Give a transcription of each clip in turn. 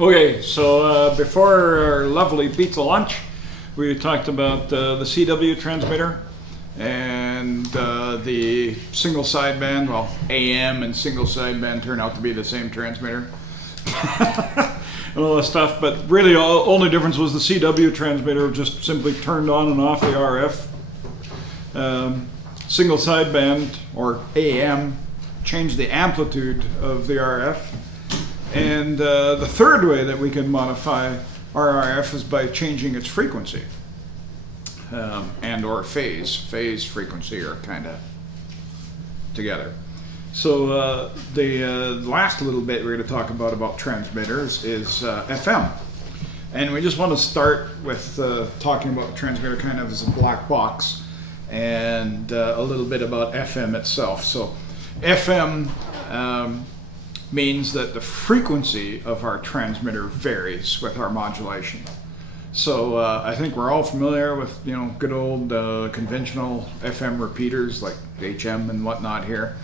Okay, so before our lovely pizza lunch, we talked about the CW transmitter and the single sideband. Well, AM and single sideband turn out to be the same transmitter. And all that stuff, but really only difference was the CW transmitter just simply turned on and off the RF. Single sideband, or AM, changed the amplitude of the RF. And the third way that we can modify our RF is by changing its frequency and or phase. Phase, frequency are kind of together. So the last little bit we're going to talk about transmitters is FM. And we just want to start with talking about the transmitter kind of as a black box and a little bit about FM itself. So FM means that the frequency of our transmitter varies with our modulation. So I think we're all familiar with, you know, good old conventional FM repeaters like HM and whatnot here.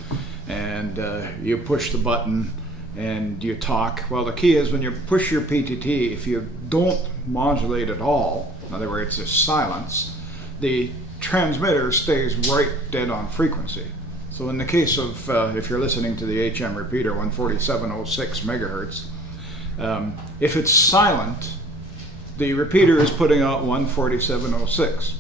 And you push the button and you talk. Well, the key is when you push your PTT, if you don't modulate at all, in other words, it's silence, the transmitter stays right dead on frequency. So in the case of, if you're listening to the HM repeater, 147.06 megahertz, if it's silent, the repeater is putting out 147.06.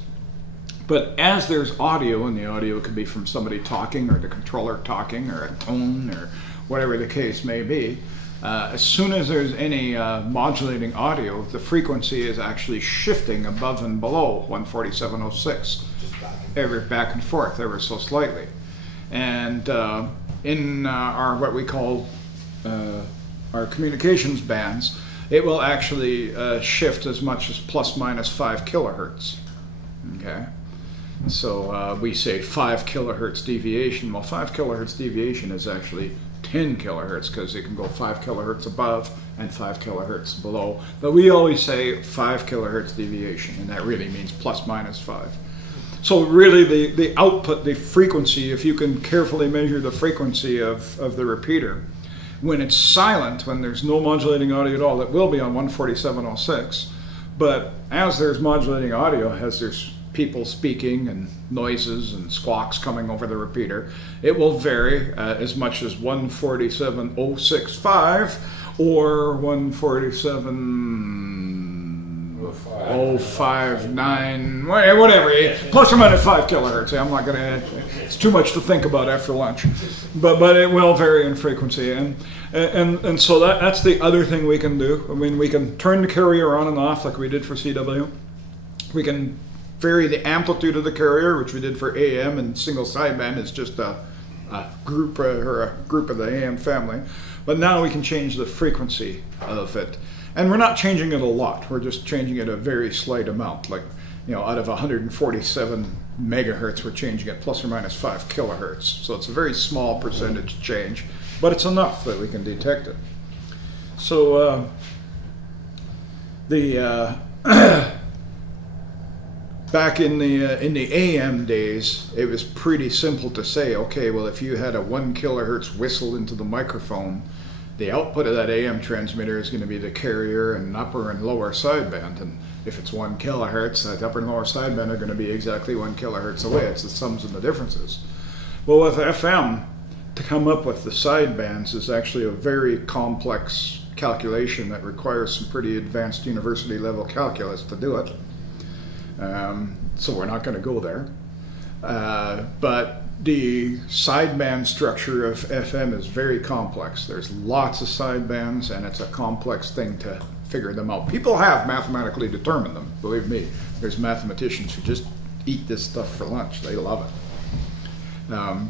But as there's audio, and the audio could be from somebody talking or the controller talking or a tone or whatever the case may be, as soon as there's any modulating audio, the frequency is actually shifting above and below 147.06, back and forth ever so slightly. And in our what we call our communications bands, it will actually shift as much as plus minus 5 kilohertz. Okay. So we say 5 kilohertz deviation. Well, 5 kilohertz deviation is actually 10 kilohertz because it can go 5 kilohertz above and 5 kilohertz below. But we always say 5 kilohertz deviation, and that really means plus minus 5. So really the output, the frequency, if you can carefully measure the frequency of the repeater, when it's silent, when there's no modulating audio at all, it will be on 147.06. But as there's modulating audio, as there's people speaking and noises and squawks coming over the repeater, it will vary as much as 147.065 or 147.059, whatever, plus or minus 5 kilohertz. I'm not gonna, it's too much to think about after lunch, but it will vary in frequency, and so that's the other thing we can do. I mean, we can turn the carrier on and off like we did for CW. We can vary the amplitude of the carrier, which we did for AM, and single sideband is just a group of the AM family. But now we can change the frequency of it. And we're not changing it a lot. We're just changing it a very slight amount. Like, you know, out of 147 megahertz, we're changing it plus or minus 5 kilohertz. So it's a very small percentage change, but it's enough that we can detect it. So back in the AM days, it was pretty simple to say, okay, well, if you had a 1 kilohertz whistle into the microphone, the output of that AM transmitter is going to be the carrier and upper and lower sideband. And if it's 1 kilohertz, that upper and lower sideband are going to be exactly 1 kilohertz away. It's the sums and the differences. Well, with FM, to come up with the sidebands is actually a very complex calculation that requires some pretty advanced university level calculus to do it. So we're not going to go there. But the sideband structure of FM is very complex. There's lots of sidebands, and it's a complex thing to figure them out. People have mathematically determined them. Believe me, there's mathematicians who just eat this stuff for lunch. They love it.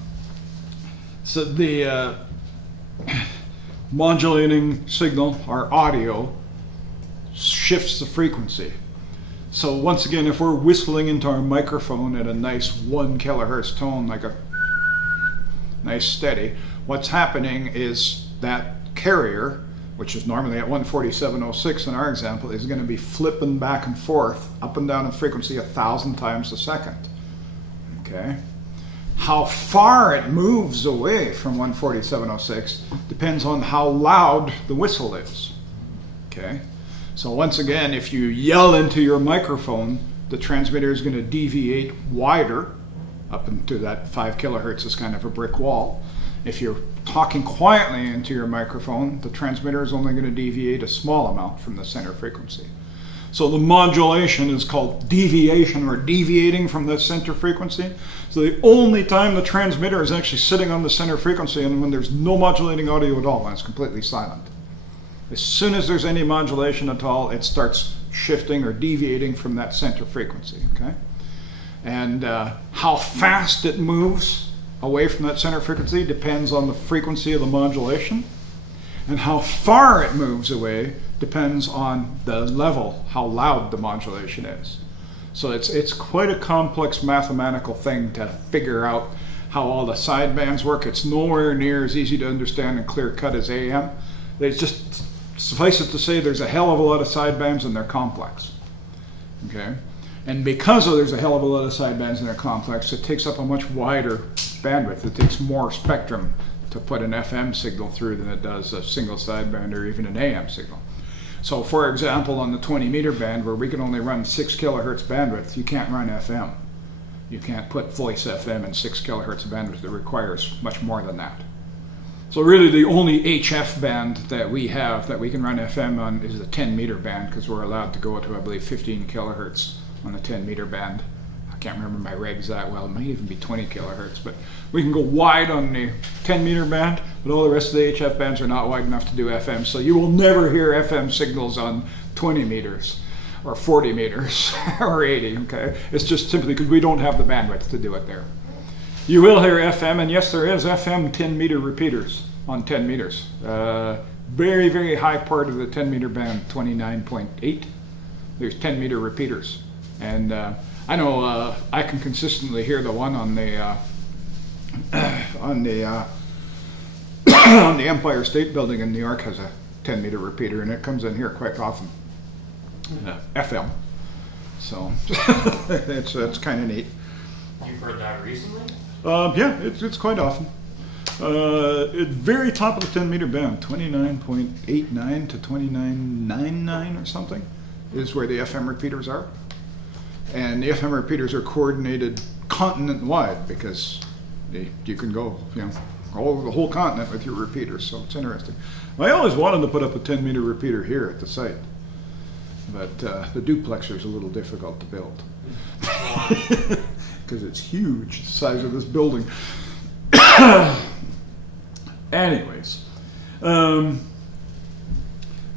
So the modulating signal, our audio, shifts the frequency. So once again, if we're whistling into our microphone at a nice 1 kilohertz tone, like a nice steady, what's happening is that carrier, which is normally at 147.06 in our example, is going to be flipping back and forth, up and down in frequency 1,000 times a second. Okay? How far it moves away from 147.06 depends on how loud the whistle is. Okay, so once again, if you yell into your microphone, the transmitter is going to deviate wider up into that 5 kilohertz is kind of a brick wall. If you're talking quietly into your microphone, the transmitter is only going to deviate a small amount from the center frequency. So the modulation is called deviation, or deviating from the center frequency. So the only time the transmitter is actually sitting on the center frequency and when there's no modulating audio at all, when it's completely silent. As soon as there's any modulation at all, it starts shifting or deviating from that center frequency. Okay? And how fast it moves away from that center frequency depends on the frequency of the modulation. And how far it moves away depends on the level, how loud the modulation is. So it's quite a complex mathematical thing to figure out how all the sidebands work. It's nowhere near as easy to understand and clear cut as AM. It's just, suffice it to say, there's a hell of a lot of sidebands and they're complex. Okay? And because there's a hell of a lot of sidebands and they're complex, it takes up a much wider bandwidth. It takes more spectrum to put an FM signal through than it does a single sideband or even an AM signal. So for example, on the 20 meter band where we can only run 6 kilohertz bandwidth, you can't run FM. You can't put voice FM in 6 kilohertz bandwidth. It requires much more than that. So really the only HF band that we have that we can run FM on is the 10 meter band, because we're allowed to go to, I believe, 15 kilohertz on the 10 meter band. I can't remember my regs that well. It might even be 20 kilohertz, but we can go wide on the 10 meter band, but all the rest of the HF bands are not wide enough to do FM. So you will never hear FM signals on 20 meters or 40 meters or 80, okay? It's just simply because we don't have the bandwidth to do it there. You will hear FM, and yes, there is FM 10 meter repeaters on 10 meters. Very, very high part of the 10 meter band, 29.8. There's 10 meter repeaters. And I know I can consistently hear the one on the on the Empire State Building in New York has a 10 meter repeater, and it comes in here quite often. FM. So it's kind of neat. You've heard that recently? Yeah, it's quite often. At very top of the 10 meter band, 29.89 to 29.99 or something, is where the FM repeaters are. And the FM repeaters are coordinated continent-wide, because you can go, all over the whole continent with your repeaters, so it's interesting. I always wanted to put up a 10 meter repeater here at the site, but the duplexer is a little difficult to build because it's huge, the size of this building. Anyways,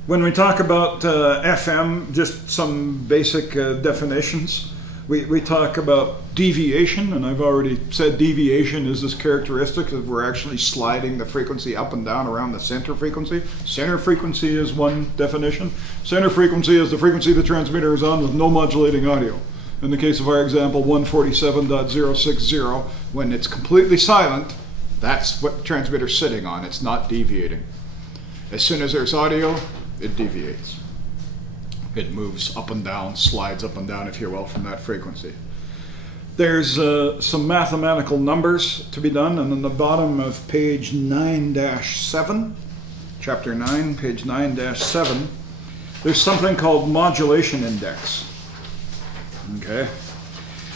when we talk about FM, just some basic definitions. We talk about deviation, and I've already said deviation is this characteristic of we're actually sliding the frequency up and down around the center frequency. Center frequency is one definition. Center frequency is the frequency the transmitter is on with no modulating audio. In the case of our example, 147.060, when it's completely silent, that's what the transmitter's sitting on. It's not deviating. As soon as there's audio, it deviates. It moves up and down, slides up and down, if you will, from that frequency. There's some mathematical numbers to be done, and on the bottom of page 9-7, chapter 9, page 9-7, there's something called modulation index. Okay?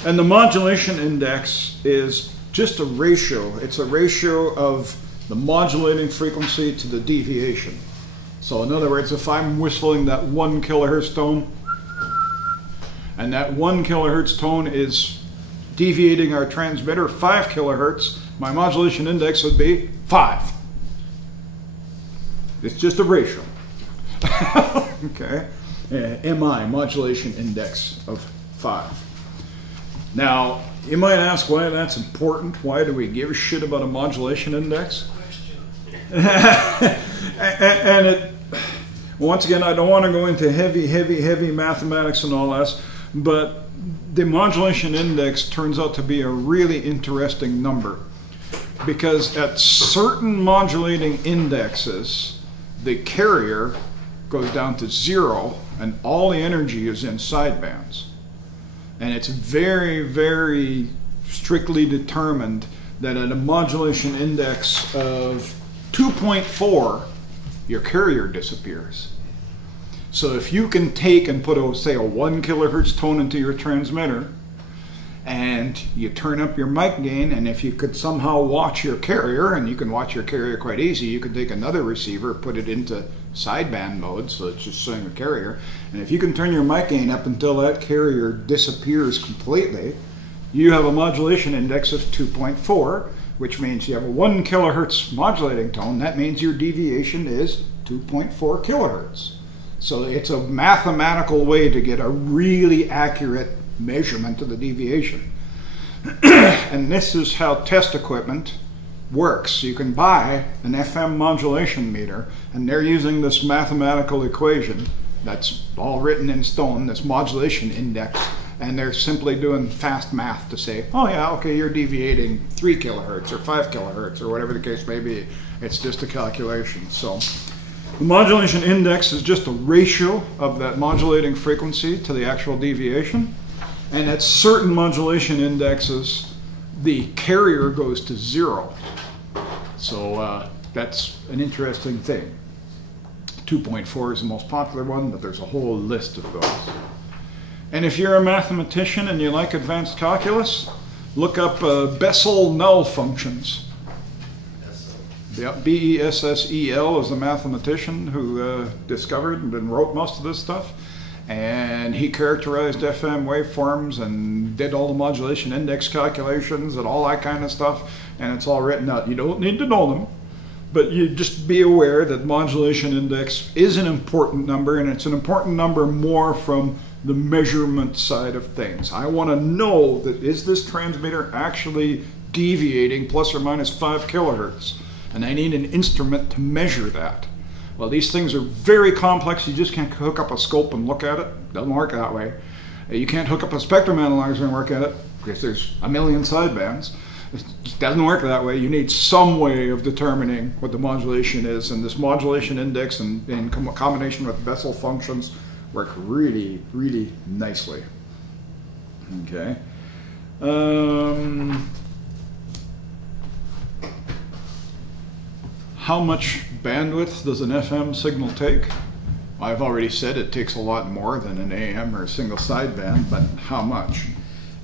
And the modulation index is just a ratio. It's a ratio of the modulating frequency to the deviation. So in other words, if I'm whistling that 1 kilohertz tone, and that 1 kilohertz tone is deviating our transmitter 5 kilohertz, my modulation index would be 5. It's just a ratio. Okay? MI, modulation index of 5. Now, you might ask why that's important. Why do we give a shit about a modulation index? And it, once again, I don't want to go into heavy mathematics and all that, but the modulation index turns out to be a really interesting number, because at certain modulating indexes, the carrier goes down to 0 and all the energy is in sidebands. And it's very, very strictly determined that at a modulation index of 2.4, your carrier disappears. So if you can take and put, say, a 1 kilohertz tone into your transmitter, and you turn up your mic gain, and if you could somehow watch your carrier, and you can watch your carrier quite easy, you can take another receiver, put it into sideband mode, so it's just showing a carrier, and if you can turn your mic gain up until that carrier disappears completely, you have a modulation index of 2.4, which means you have a 1 kilohertz modulating tone. That means your deviation is 2.4 kilohertz. So it's a mathematical way to get a really accurate measurement of the deviation. And this is how test equipment works. You can buy an FM modulation meter, and they're using this mathematical equation that's all written in stone, this modulation index, and they're simply doing fast math to say, oh yeah, okay, you're deviating 3 kilohertz or 5 kilohertz or whatever the case may be. It's just a calculation. So the modulation index is just a ratio of that modulating frequency to the actual deviation. And at certain modulation indexes, the carrier goes to 0. So that's an interesting thing. 2.4 is the most popular one, but there's a whole list of those. And if you're a mathematician and you like advanced calculus, look up Bessel null functions. Yep, Bessel is the mathematician who discovered and wrote most of this stuff. And he characterized FM waveforms and did all the modulation index calculations and all that kind of stuff. And it's all written out. You don't need to know them, but you just be aware that modulation index is an important number, and it's an important number more from the measurement side of things. I want to know that is this transmitter actually deviating plus or minus 5 kilohertz? And I need an instrument to measure that. Well, these things are very complex. You just can't hook up a scope and look at it. Doesn't work that way. You can't hook up a spectrum analyzer and work at it because there's a million sidebands. It just doesn't work that way. You need some way of determining what the modulation is, and this modulation index in combination with Bessel functions work really, really nicely. Okay. How much bandwidth does an FM signal take? I've already said it takes a lot more than an AM or a single sideband, but how much?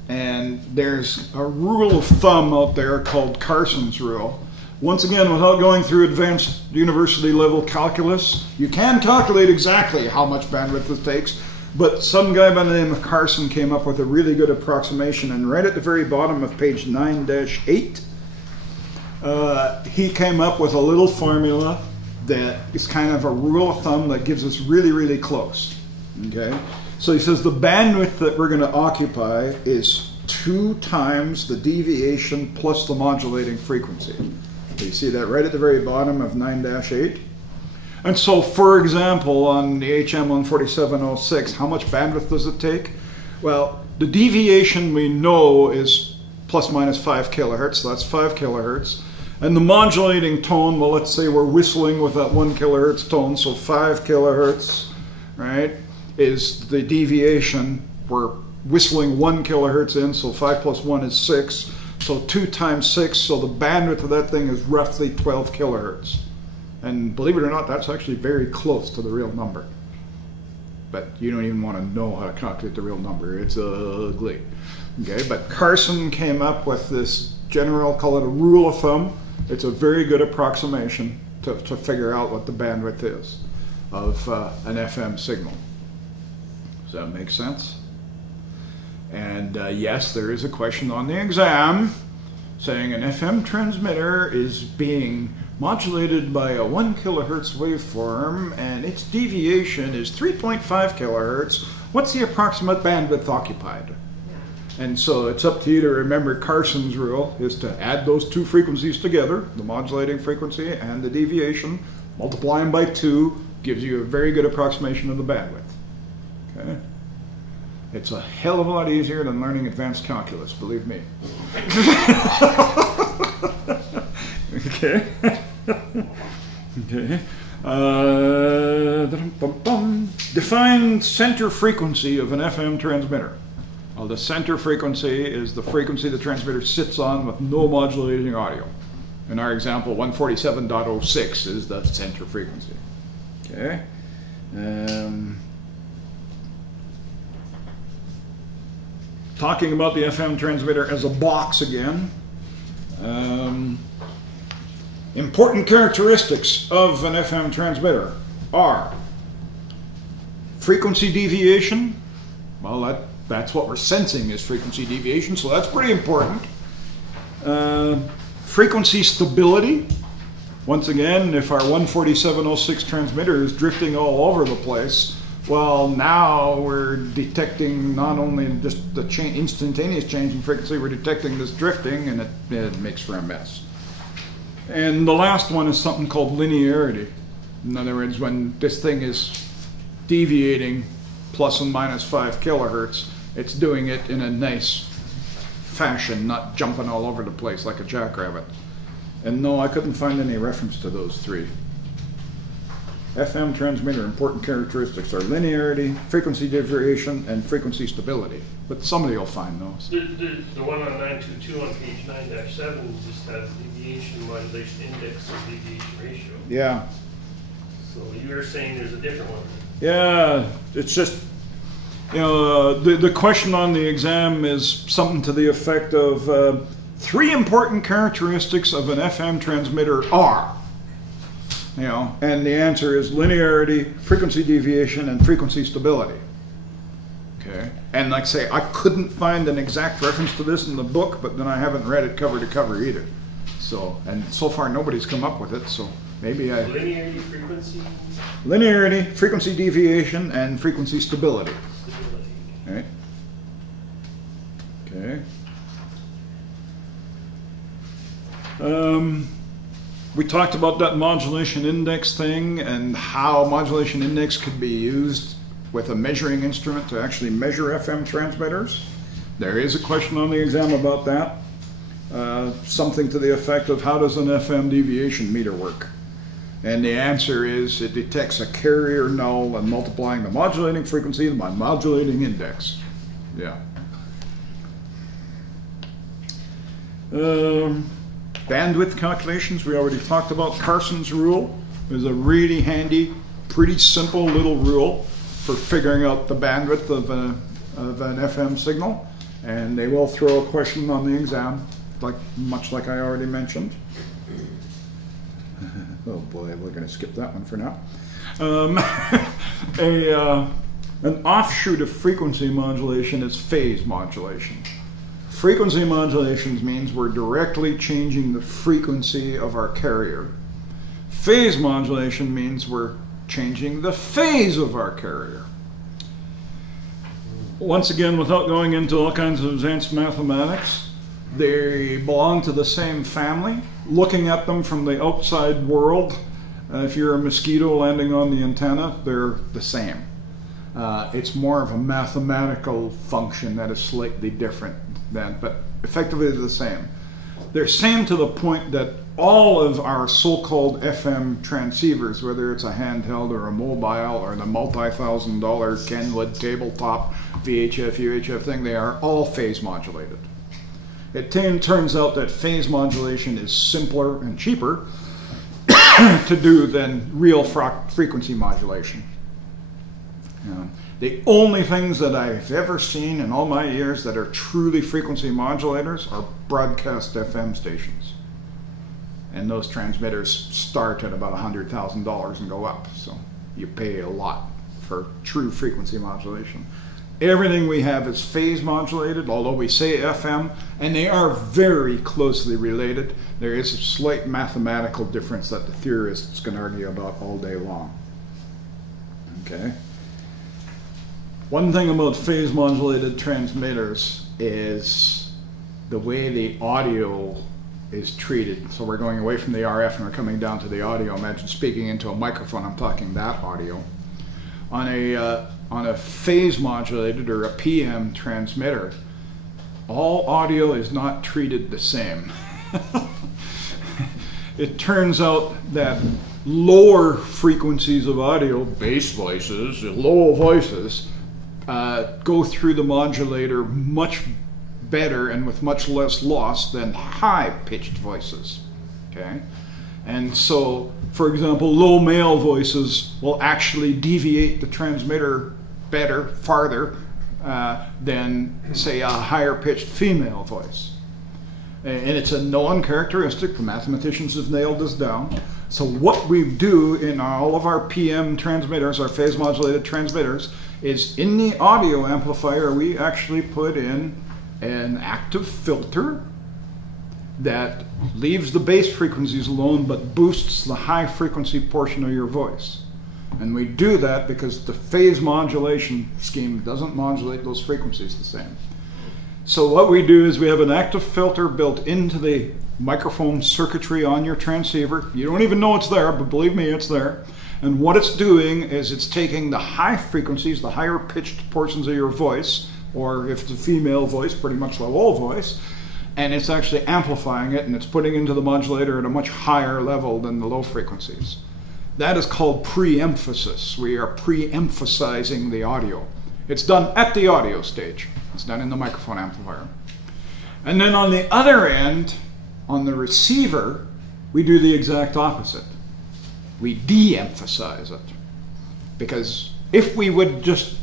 And there's a rule of thumb out there called Carson's rule. Once again, without going through advanced university level calculus, you can calculate exactly how much bandwidth it takes, but some guy by the name of Carson came up with a really good approximation, and right at the very bottom of page 9-8, he came up with a little formula that is kind of a rule of thumb that gives us really, really close. Okay? So he says the bandwidth that we're going to occupy is 2 times the deviation plus the modulating frequency. So you see that right at the very bottom of 9-8? And so, for example, on the HM14706, how much bandwidth does it take? Well, the deviation we know is plus minus 5 kilohertz, so that's 5 kilohertz. And the modulating tone, well, let's say we're whistling with that 1 kilohertz tone, so 5 kilohertz, right, is the deviation. We're whistling 1 kilohertz in, so 5 plus 1 is 6. So 2 times 6, so the bandwidth of that thing is roughly 12 kilohertz. And believe it or not, that's actually very close to the real number. But you don't even want to know how to calculate the real number. It's ugly. Okay, but Carson came up with this general, call it a rule of thumb. It's a very good approximation to figure out what the bandwidth is of an FM signal. Does that make sense? And yes, there is a question on the exam saying an FM transmitter is being modulated by a 1 kilohertz waveform and its deviation is 3.5 kilohertz. What's the approximate bandwidth occupied? And so it's up to you to remember Carson's rule is to add those 2 frequencies together, the modulating frequency and the deviation, multiply them by 2, gives you a very good approximation of the bandwidth. Okay? It's a hell of a lot easier than learning advanced calculus, believe me. Okay. Okay. Define center frequency of an FM transmitter. Well, the center frequency is the frequency the transmitter sits on with no modulating audio. In our example, 147.06 is the center frequency. Okay. talking about the FM transmitter as a box again. Important characteristics of an FM transmitter are frequency deviation. Well, that's what we're sensing is frequency deviation, so that's pretty important. Frequency stability. Once again, if our 14706 transmitter is drifting all over the place, well, now we're detecting not only just the instantaneous change in frequency, we're detecting this drifting, and it makes for a mess. And the last one is something called linearity. In other words, when this thing is deviating plus and minus 5 kilohertz, it's doing it in a nice fashion, not jumping all over the place like a jackrabbit. And no, I couldn't find any reference to those three. FM transmitter important characteristics are linearity, frequency deviation, and frequency stability. But somebody will find those. The one on 922 on page 9-7 just has deviation, modulation index, and deviation ratio. Yeah. So you're saying there's a different one? Yeah, it's just, you know, the question on the exam is something to the effect of 3 important characteristics of an FM transmitter are. You know, and the answer is linearity, frequency deviation, and frequency stability. Okay, and like I say, I couldn't find an exact reference to this in the book, but then I haven't read it cover to cover either. So, and so far nobody's come up with it, so maybe I... Linearity, frequency? Linearity, frequency deviation, and frequency stability. Stability. Okay. We talked about that modulation index thing and how modulation index could be used with a measuring instrument to actually measure FM transmitters. There is a question on the exam about that. Something to the effect of how does an FM deviation meter work? And the answer is it detects a carrier null and multiplying the modulating frequency by modulating index. Yeah. Bandwidth calculations, we already talked about. Carson's rule is a really handy, pretty simple little rule for figuring out the bandwidth of an FM signal. And they will throw a question on the exam, much like I already mentioned. Oh boy, we're going to skip that one for now. An offshoot of frequency modulation is phase modulation. Frequency modulation means we're directly changing the frequency of our carrier. Phase modulation means we're changing the phase of our carrier. Once again, without going into all kinds of advanced mathematics, they belong to the same family. Looking at them from the outside world, if you're a mosquito landing on the antenna, they're the same. It's more of a mathematical function that is slightly different than, but effectively they're the same. They're same to the point that all of our so-called FM transceivers, whether it's a handheld or a mobile or the multi-$1,000 Kenwood tabletop VHF, UHF thing, they are all phase modulated. It turns out that phase modulation is simpler and cheaper to do than real frequency modulation. The only things that I've ever seen in all my years that are truly frequency modulators are broadcast FM stations. And those transmitters start at about $100,000 and go up. So you pay a lot for true frequency modulation. Everything we have is phase modulated, although we say FM, and they are very closely related. There is a slight mathematical difference that the theorists can argue about all day long. Okay. One thing about phase modulated transmitters is the way the audio is treated. So we're going away from the RF and we're coming down to the audio. Imagine speaking into a microphone, I'm talking that audio. On a phase modulated or a PM transmitter, all audio is not treated the same. It turns out that lower frequencies of audio, bass voices, low voices, go through the modulator much better and with much less loss than high-pitched voices. Okay? And so, for example, low male voices will actually deviate the transmitter better, farther, than, say, a higher pitched female voice. And it's a known characteristic. The mathematicians have nailed this down. So what we do in all of our PM transmitters, our phase modulated transmitters, is in the audio amplifier we actually put in an active filter that leaves the bass frequencies alone but boosts the high frequency portion of your voice. And we do that because the phase modulation scheme doesn't modulate those frequencies the same. So what we do is we have an active filter built into the microphone circuitry on your transceiver. You don't even know it's there, but believe me, it's there. And what it's doing is it's taking the high frequencies, the higher pitched portions of your voice, or if it's a female voice, pretty much the low voice, and it's actually amplifying it, and it's putting into the modulator at a much higher level than the low frequencies. That is called pre-emphasis. We are pre-emphasizing the audio. It's done at the audio stage. It's done in the microphone amplifier. And then on the other end, on the receiver, we do the exact opposite. We de-emphasize it. Because if we would just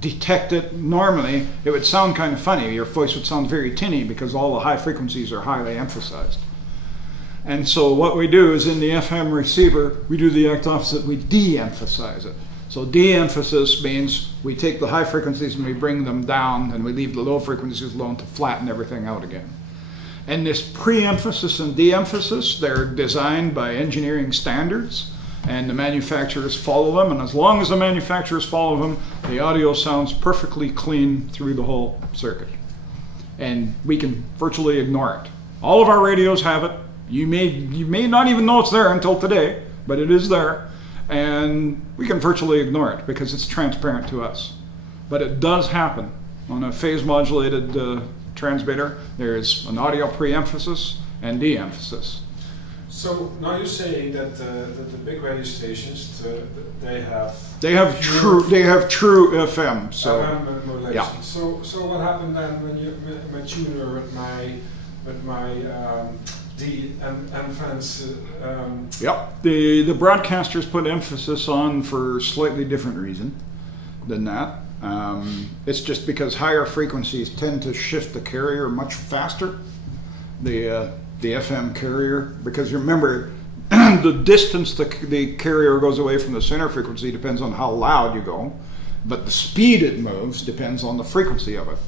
detect it normally, it would sound kind of funny. Your voice would sound very tinny because all the high frequencies are highly emphasized. And so what we do is in the FM receiver, we do the exact opposite. We de-emphasize it. So de-emphasis means we take the high frequencies and we bring them down, and we leave the low frequencies alone to flatten everything out again. And this pre-emphasis and de-emphasis, they're designed by engineering standards, and the manufacturers follow them, and as long as the manufacturers follow them, the audio sounds perfectly clean through the whole circuit. And we can virtually ignore it. All of our radios have it. You may not even know it's there until today, but it is there. And we can virtually ignore it because it's transparent to us. But it does happen. On a phase modulated transmitter, there is an audio pre-emphasis and de-emphasis. So now you're saying that the big radio stations, they have true FM. So FM modulation. yeah. So what happened then when you my tuner with my de-emphasis? Yep. The broadcasters put emphasis on for a slightly different reason than that. It's just because higher frequencies tend to shift the carrier much faster. The FM carrier, because remember, the distance the carrier goes away from the center frequency depends on how loud you go, but the speed it moves depends on the frequency of it.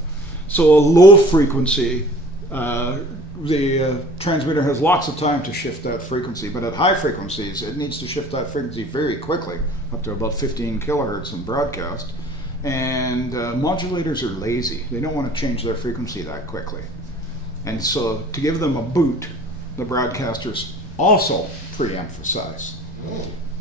So a low frequency, the transmitter has lots of time to shift that frequency, but at high frequencies, it needs to shift that frequency very quickly, up to about 15 kilohertz in broadcast. And modulators are lazy. They don't want to change their frequency that quickly. And so to give them a boot, the broadcasters also pre-emphasize.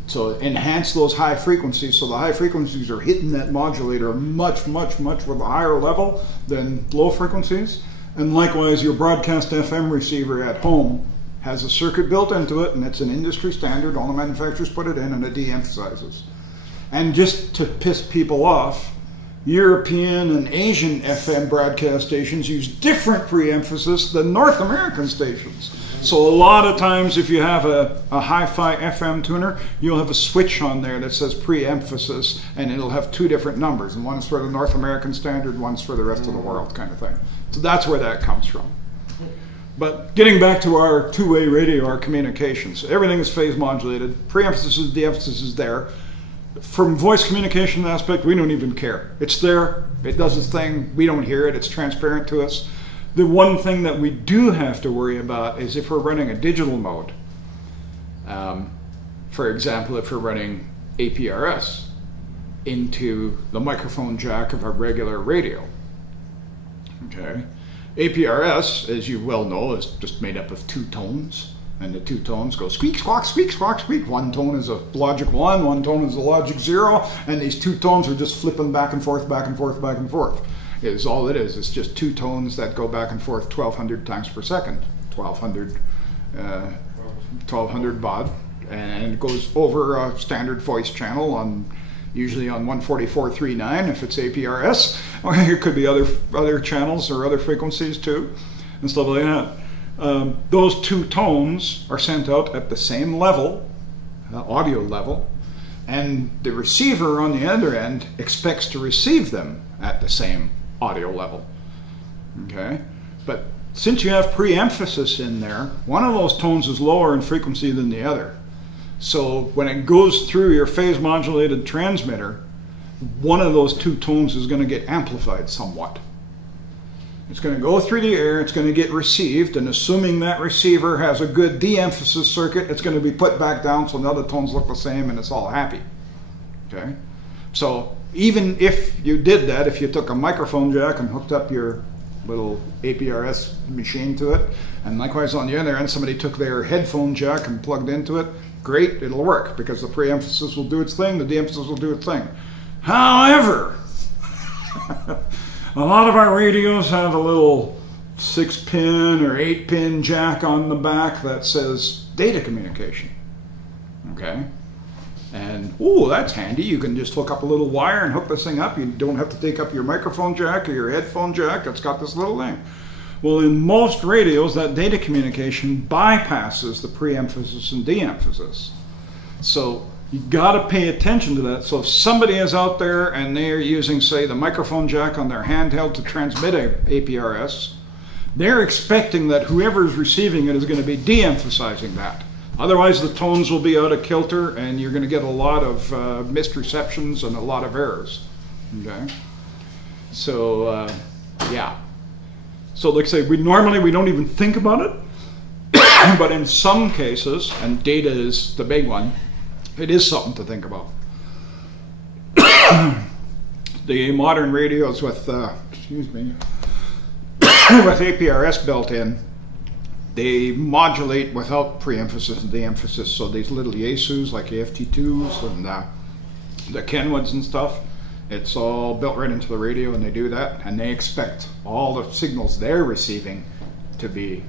So enhance those high frequencies, so the high frequencies are hitting that modulator much, much, much with a higher level than low frequencies. And likewise, your broadcast FM receiver at home has a circuit built into it, and it's an industry standard. All the manufacturers put it in, and it de-emphasizes. And just to piss people off, European and Asian FM broadcast stations use different pre-emphasis than North American stations. So a lot of times if you have a hi-fi FM tuner, you'll have a switch on there that says pre-emphasis, and it'll have two different numbers. And one's for the North American standard, one's for the rest of the world kind of thing. So that's where that comes from. But getting back to our two-way radio, our communications, everything is phase modulated. Pre-emphasis and de-emphasis is there. From voice communication aspect, we don't even care. It's there, it does its thing, we don't hear it, it's transparent to us. The one thing that we do have to worry about is if we're running a digital mode. For example, if we're running APRS into the microphone jack of a regular radio. Okay. APRS, as you well know, is just made up of two tones. And the two tones go squeak, squawk, squeak, squawk, squeak. One tone is a logic 1, one tone is a logic 0, and these two tones are just flipping back and forth, back and forth, back and forth. Is all it is. It's just two tones that go back and forth 1,200 times per second. 1,200 baud, and it goes over a standard voice channel on usually on 144.39 if it's APRS. Or it could be other channels or other frequencies too, and stuff like that. Those two tones are sent out at the same level, audio level, And the receiver on the other end expects to receive them at the same audio level. Okay? But since you have pre-emphasis in there, one of those tones is lower in frequency than the other. So when it goes through your phase modulated transmitter, one of those two tones is going to get amplified somewhat. It's going to go through the air, it's going to get received, and assuming that receiver has a good de-emphasis circuit, it's going to be put back down so the other tones look the same and it's all happy. Okay? So even if you did that, if you took a microphone jack and hooked up your little APRS machine to it, and likewise on the other end somebody took their headphone jack and plugged into it, great, it'll work because the pre-emphasis will do its thing, the de-emphasis will do its thing. However, a lot of our radios have a little 6-pin or 8-pin jack on the back that says data communication. Okay? And, ooh, that's handy. You can just hook up a little wire and hook this thing up. You don't have to take up your microphone jack or your headphone jack. It's got this little thing. Well, in most radios, that data communication bypasses the pre-emphasis and de-emphasis. So you got to pay attention to that. So if somebody is out there and they're using, say, the microphone jack on their handheld to transmit a APRS, they're expecting that whoever's receiving it is going to be de-emphasizing that. Otherwise, the tones will be out of kilter, and you're going to get a lot of misreceptions and a lot of errors. Okay, so yeah. So, like I say, we don't even think about it, but in some cases, and data is the big one, it is something to think about. The modern radios with, excuse me, with APRS built in, they modulate without pre-emphasis and de-emphasis. So these little Yaesus, like AFT2s and the Kenwoods and stuff, it's all built right into the radio, and they do that, and they expect all the signals they're receiving to be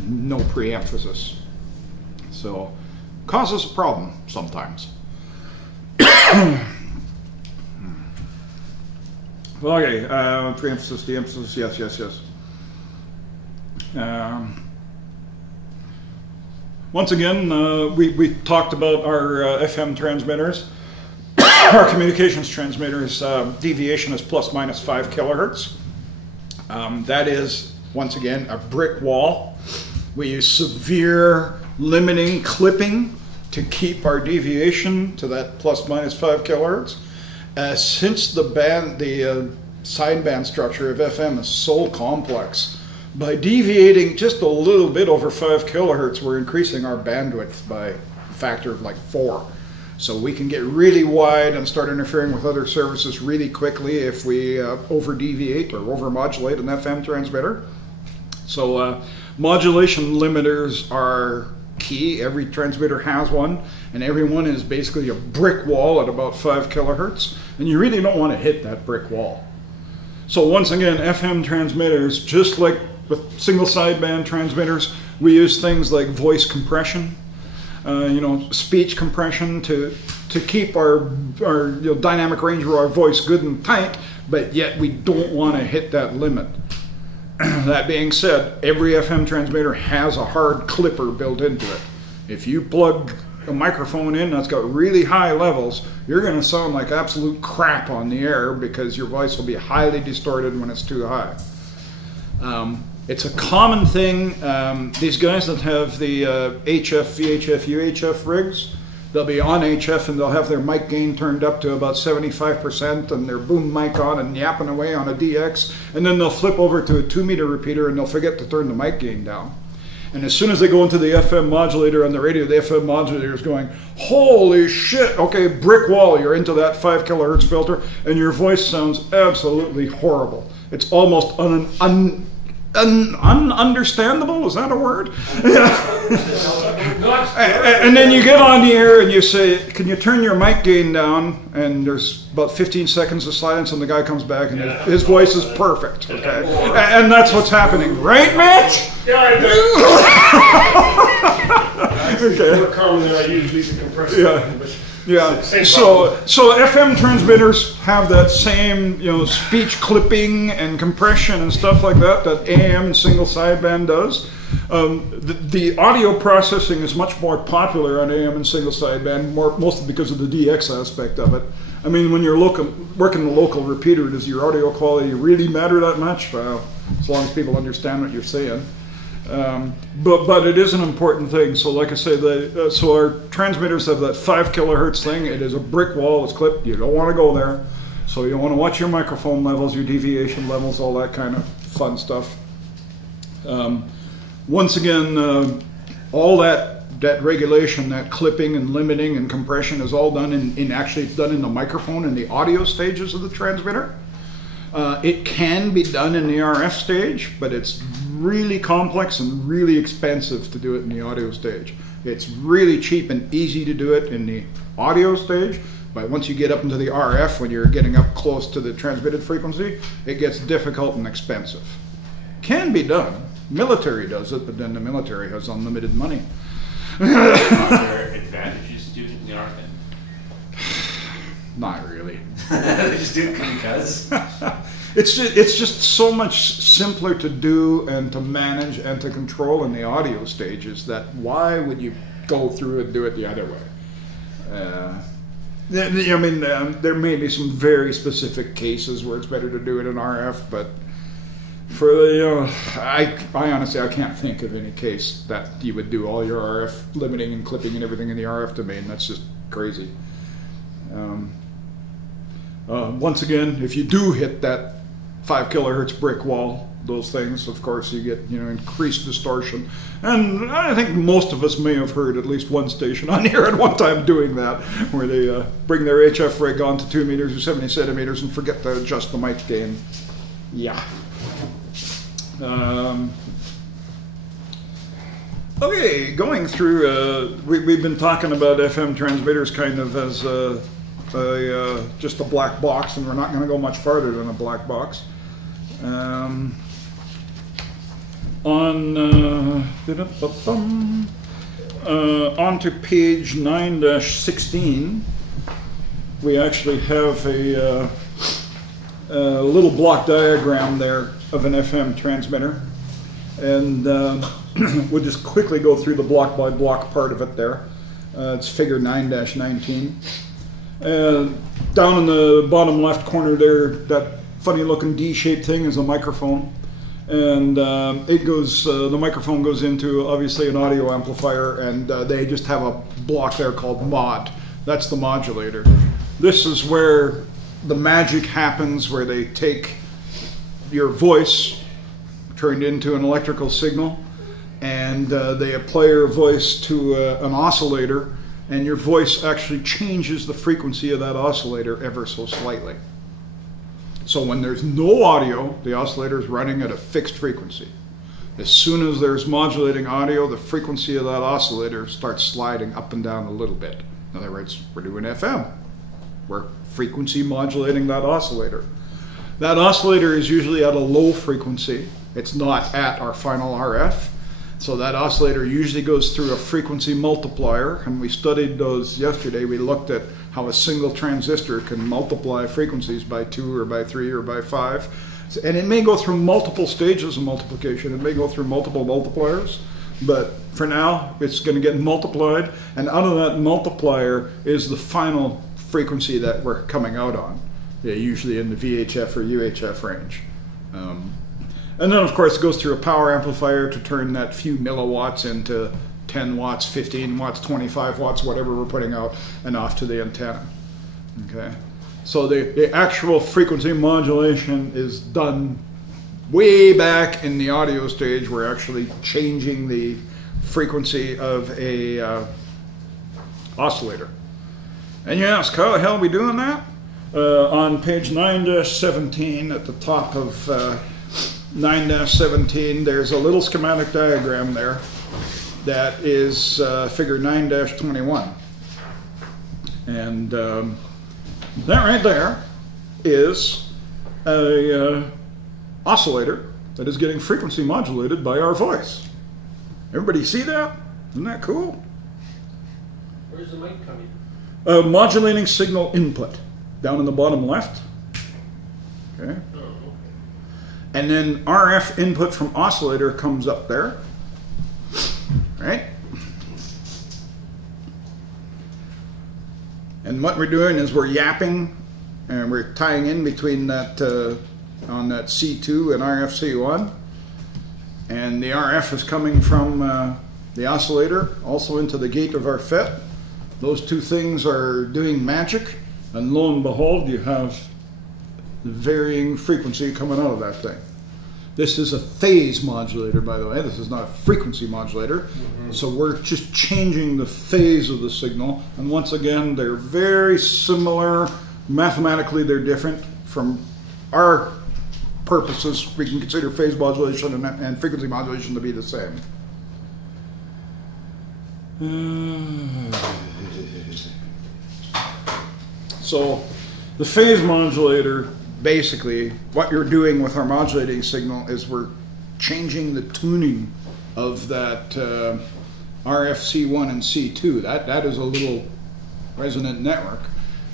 no pre-emphasis. So causes a problem sometimes. Okay, pre-emphasis, de-emphasis, yes. Once again, we talked about our FM transmitters. Our communications transmitters, deviation is plus minus 5 kilohertz. That is, once again, a brick wall. We use severe limiting clipping to keep our deviation to that plus minus 5 kilohertz. Since the sideband structure of FM is so complex, by deviating just a little bit over 5 kilohertz, we're increasing our bandwidth by a factor of like 4. So we can get really wide and start interfering with other services really quickly if we over-deviate or over-modulate an FM transmitter. So modulation limiters are key. Every transmitter has one, and every one is basically a brick wall at about 5 kilohertz, and you really don't want to hit that brick wall. So once again, FM transmitters, just like with single sideband transmitters, we use things like voice compression, speech compression to keep our dynamic range of our voice good and tight, but yet we don't want to hit that limit. That being said, every FM transmitter has a hard clipper built into it. If you plug a microphone in that's got really high levels, you're going to sound like absolute crap on the air because your voice will be highly distorted when it's too high. It's a common thing. These guys that have the HF, VHF, UHF rigs, they'll be on HF and they'll have their mic gain turned up to about 75% and their boom mic on and yapping away on a DX, and then they'll flip over to a 2-meter repeater and they'll forget to turn the mic gain down. And as soon as they go into the FM modulator on the radio, the FM modulator is going, holy shit, okay, brick wall, you're into that 5 kilohertz filter, and your voice sounds absolutely horrible. It's almost ununderstandable, is that a word? And then you get on the air and you say, can you turn your mic gain down? And there's about 15 seconds of silence and the guy comes back and his voice is perfect, okay? And that's what's happening, right, Mitch? Yeah, I do. Okay. More common than I usually use the compressor. Yeah. Yeah. Same So FM transmitters have that same, you know, speech clipping and compression and stuff like that that AM and single sideband does. The audio processing is much more popular on AM and single sideband, mostly because of the DX aspect of it. I mean, when you're working a local repeater, does your audio quality really matter that much? Well, as long as people understand what you're saying. But it is an important thing. So like I say, so our transmitters have that 5 kilohertz thing. It is a brick wall. It's clipped. You don't want to go there. So you want to watch your microphone levels, your deviation levels, all that kind of fun stuff. Once again, all that regulation, that clipping and limiting and compression is all done actually it's done in the microphone and the audio stages of the transmitter. It can be done in the RF stage, but it's really complex and really expensive to do it in the audio stage. It's really cheap and easy to do it in the audio stage, but once you get up into the RF, when you're getting up close to the transmitted frequency, it gets difficult and expensive. Can be done. Military does it, but then the military has unlimited money. Are there advantages to doing it in the RF end? Not really. They just do it because? It's just so much simpler to do and to manage and to control in the audio stages that why would you go through and do it the other way? I mean, there may be some very specific cases where it's better to do it in RF, but for the, I honestly, I can't think of any case that you would do all your RF limiting and clipping and everything in the RF domain. That's just crazy. Once again, if you do hit that 5 kilohertz brick wall, those things, of course, you get, you know, increased distortion. And I think most of us may have heard at least one station on here at one time doing that, where they bring their HF rig on to 2 meters or 70 centimeters and forget to adjust the mic gain. Yeah. Okay, going through, we've been talking about FM transmitters kind of as just a black box, and we're not going to go much farther than a black box. On to page 9-16, we actually have a little block diagram there of an FM transmitter, and we'll just quickly go through the block by block part of it there. It's figure 9-19. Down in the bottom left corner there, that funny looking D-shaped thing is a microphone, and it goes, the microphone goes into obviously an audio amplifier, and they just have a block there called mod. That's the modulator. This is where the magic happens, where they take your voice turned into an electrical signal, and they apply your voice to an oscillator, and your voice actually changes the frequency of that oscillator ever so slightly. So when there's no audio, the oscillator is running at a fixed frequency. As soon as there's modulating audio, the frequency of that oscillator starts sliding up and down a little bit. In other words, we're doing FM. We're frequency modulating that oscillator. That oscillator is usually at a low frequency. It's not at our final RF. So that oscillator usually goes through a frequency multiplier, and we studied those yesterday. We looked at how a single transistor can multiply frequencies by 2 or by 3 or by 5. And it may go through multiple stages of multiplication. It may go through multiple multipliers, but for now it's going to get multiplied, and out of that multiplier is the final frequency that we're coming out on, usually in the VHF or UHF range. And then, of course, it goes through a power amplifier to turn that few milliwatts into 10 watts, 15 watts, 25 watts, whatever we're putting out, and off to the antenna. Okay, so the actual frequency modulation is done way back in the audio stage. We're actually changing the frequency of a oscillator. And you ask, how the hell are we doing that? On page 9-17 at the top of 9-17, there's a little schematic diagram there that is figure 9-21. And that right there is a oscillator that is getting frequency modulated by our voice. Everybody see that? Isn't that cool? Where's the mic coming? Modulating signal input, down in the bottom left. Okay. Oh, okay. And then RF input from oscillator comes up there. Right? And what we're doing is we're yapping, and we're tying in between that, on that C2 and RFC1. And the RF is coming from the oscillator, also into the gate of our FET. Those two things are doing magic, and lo and behold, you have the varying frequency coming out of that thing. This is a phase modulator, by the way. This is not a frequency modulator. Mm-hmm. So we're just changing the phase of the signal. And once again, they're very similar. Mathematically, they're different. From our purposes, we can consider phase modulation and frequency modulation to be the same. So the phase modulator, basically, what you're doing with our modulating signal is we're changing the tuning of that RFC1 and C2. That is a little resonant network.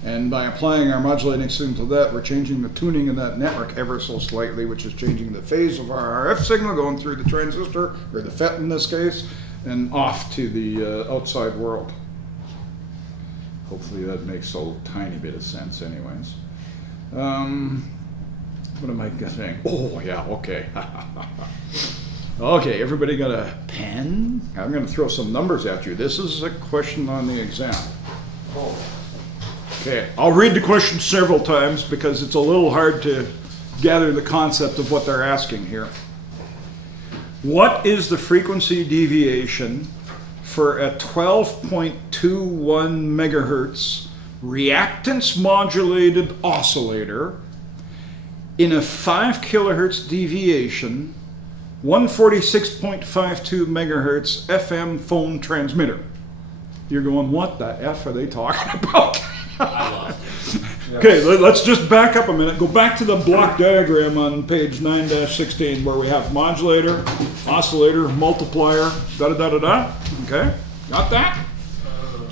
And by applying our modulating signal to that, we're changing the tuning of that network ever so slightly, which is changing the phase of our RF signal going through the transistor, or the FET in this case, and off to the outside world. Hopefully that makes a tiny bit of sense anyways. What am I saying? Oh, yeah, okay. Okay, everybody got a pen? I'm going to throw some numbers at you. This is a question on the exam. Oh. Okay, I'll read the question several times because it's a little hard to gather the concept of what they're asking here. What is the frequency deviation for a 12.21 megahertz reactance modulated oscillator in a 5 kilohertz deviation, 146.52 megahertz FM phone transmitter? You're going, what the F are they talking about? I lost it. Okay, let's just back up a minute. Go back to the block diagram on page 9-16 where we have modulator, oscillator, multiplier, da-da-da-da-da. Okay, got that?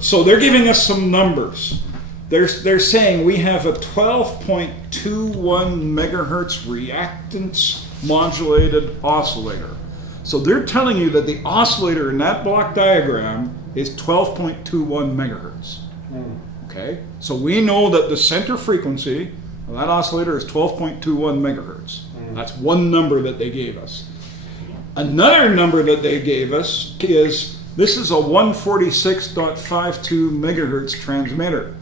So they're giving us some numbers. They're saying we have a 12.21 megahertz reactance modulated oscillator. So they're telling you that the oscillator in that block diagram is 12.21 megahertz. Okay, so we know that the center frequency of that oscillator is 12.21 megahertz. That's one number that they gave us. Another number that they gave us is, this is a 146.52 megahertz transmitter.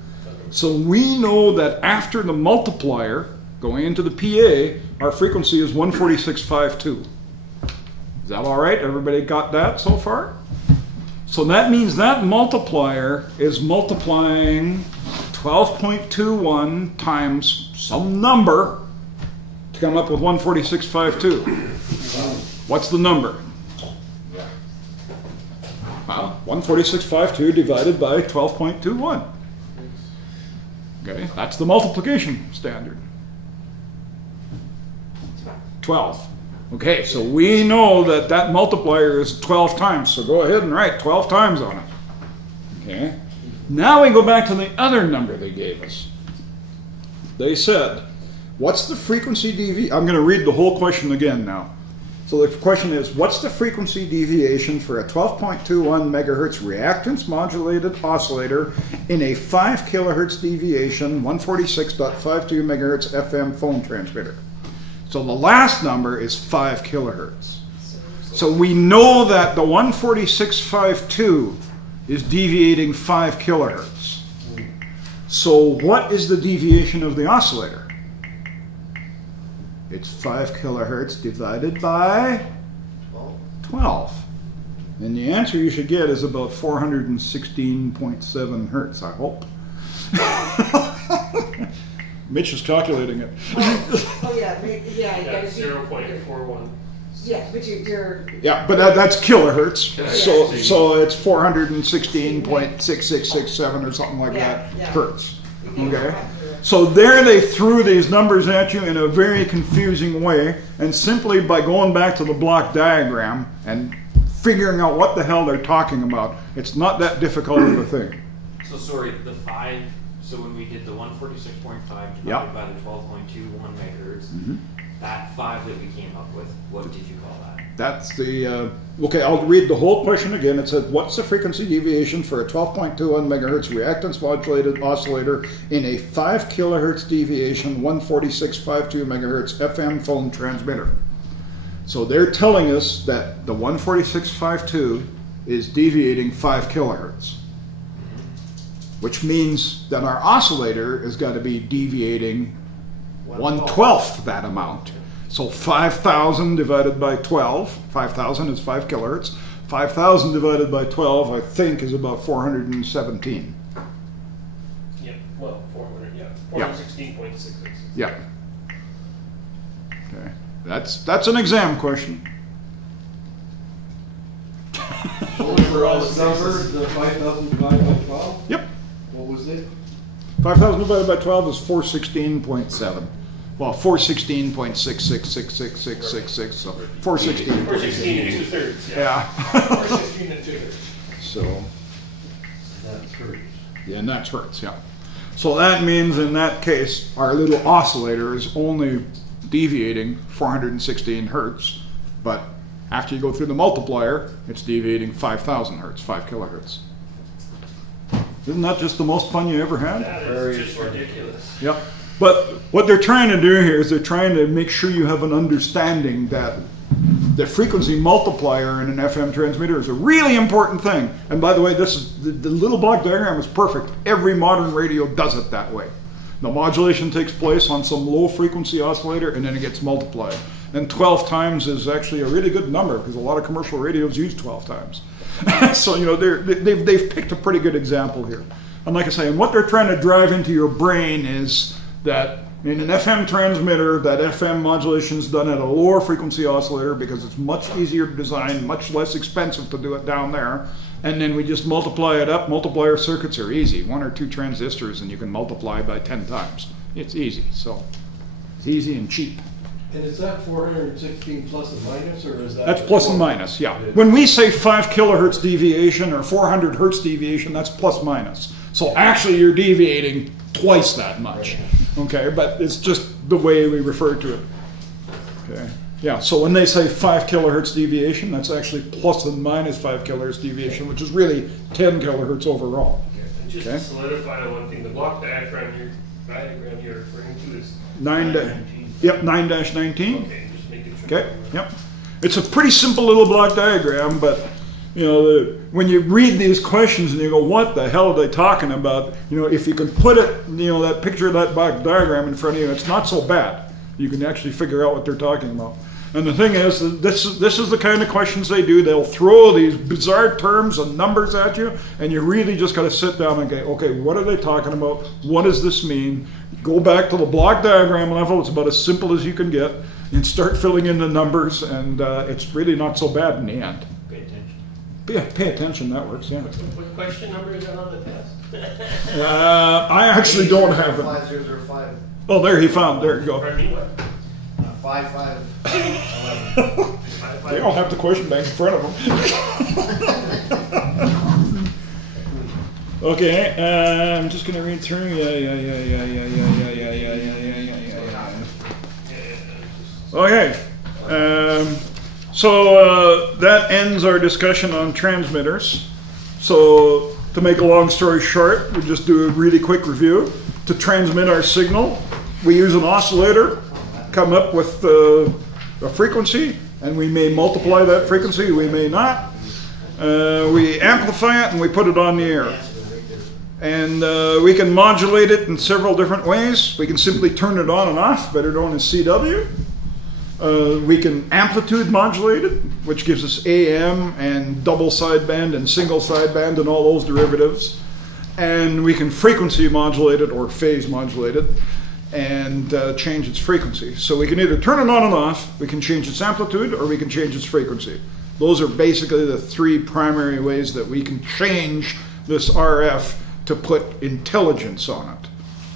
So we know that after the multiplier going into the PA, our frequency is 146.52. Is that all right? Everybody got that so far? So that means that multiplier is multiplying 12.21 times some number to come up with 146.52. What's the number? Well, 146.52 divided by 12.21. Okay, that's the multiplication standard. 12. Okay, so we know that that multiplier is 12 times, so go ahead and write 12 times on it. Okay, now we go back to the other number they gave us. They said, what's the frequency deviation? I'm going to read the whole question again now. So the question is, what's the frequency deviation for a 12.21 megahertz reactance modulated oscillator in a 5 kilohertz deviation, 146.52 megahertz FM phone transmitter? So the last number is 5 kilohertz. So we know that the 146.52 is deviating 5 kilohertz. So what is the deviation of the oscillator? It's 5 kilohertz divided by 12. And the answer you should get is about 416.7 hertz, I hope. Mitch is calculating it. Oh yeah, Yeah, 0.41. Yeah, but you're Yeah, but that's kilohertz. So it's 416.6667 or something like that hertz. Okay. So there they threw these numbers at you in a very confusing way, and simply by going back to the block diagram and figuring out what the hell they're talking about, it's not that difficult of a thing. So sorry, the 5, so when we did the 146.5 divided Yep. by the 12.21 megahertz, Mhm. that 5 that we came up with, what did you call that? That's the, okay, I'll read the whole question again. It said, what's the frequency deviation for a 12.21 megahertz reactance modulated oscillator in a 5 kilohertz deviation 146.52 megahertz FM phone transmitter? So they're telling us that the 146.52 is deviating 5 kilohertz, which means that our oscillator is got to be deviating 1/12 that amount. So 5,000 divided by 12, 5,000 is 5 kilohertz. 5,000 divided by 12, I think, is about 417. Yeah, well, 400, yeah, Yeah. 416.666. Yeah. Okay. That's an exam question. For us, number, the 5,000 divided by 12? Yep. What was it? 5,000 divided by 12 is 416.7. Well, 416.666666, so 416. 416 and 2/3, yeah. Yeah. 416 and 2/3. So, That's hertz. yeah, and that's hertz, yeah. So that means in that case, our little oscillator is only deviating 416 hertz, but after you go through the multiplier, it's deviating 5,000 hertz, 5 kilohertz. Isn't that just the most fun you ever had? That Very is just funny. ridiculous. Yep. But what they're trying to do here is they're trying to make sure you have an understanding that the frequency multiplier in an FM transmitter is a really important thing. And by the way, this is the little block diagram is perfect. Every modern radio does it that way. The modulation takes place on some low frequency oscillator and then it gets multiplied. And 12 times is actually a really good number because a lot of commercial radios use 12 times. So, you know, they've picked a pretty good example here. And like I say, and what they're trying to drive into your brain is that in an FM transmitter, that FM modulation is done at a lower frequency oscillator because it's much easier to design, much less expensive to do it down there. And then we just multiply it up. Multiplier circuits are easy. 1 or 2 transistors and you can multiply by 10 times. It's easy. So it's easy and cheap. And is that 416 plus and minus, or is that? That's plus and minus, yeah. When we say 5 kilohertz deviation or 400 hertz deviation, that's plus minus. So actually you're deviating twice that much. Okay, but it's just the way we refer to it. Okay, yeah, so when they say 5 kilohertz deviation, that's actually plus and minus 5 kilohertz deviation, which is really 10 kilohertz overall. And just Okay. to solidify one thing, the block diagram you're referring to is 9-19. Okay, just making sure. Okay, yep. It's a pretty simple little block diagram, but you know, when you read these questions and you go, what the hell are they talking about? You know, if you can put it, you know, that picture of that block diagram in front of you, it's not so bad. You can actually figure out what they're talking about. And the thing is, this is the kind of questions they do. They'll throw these bizarre terms and numbers at you, and you really just got to sit down and go, okay, what are they talking about? What does this mean? Go back to the block diagram level. It's about as simple as you can get, and start filling in the numbers, and it's really not so bad in the end. Pay attention. Yeah, pay attention, that works, yeah. What question number is that on the test? I actually don't have it. 5005. Oh, there he found, there you go. Pardon me, what? 5511. They don't have the question bank in front of them. Okay, I'm just gonna read through. Okay, so that ends our discussion on transmitters. So to make a long story short, we'll just do a really quick review. To transmit our signal, we use an oscillator, come up with a frequency, and we may multiply that frequency, we may not. We amplify it and we put it on the air. And we can modulate it in several different ways. We can simply turn it on and off, better known as CW. We can amplitude modulate it, which gives us AM and double sideband and single sideband and all those derivatives. And we can frequency modulate it or phase modulate it and change its frequency. So we can either turn it on and off, we can change its amplitude, or we can change its frequency. Those are basically the 3 primary ways that we can change this RF to put intelligence on it.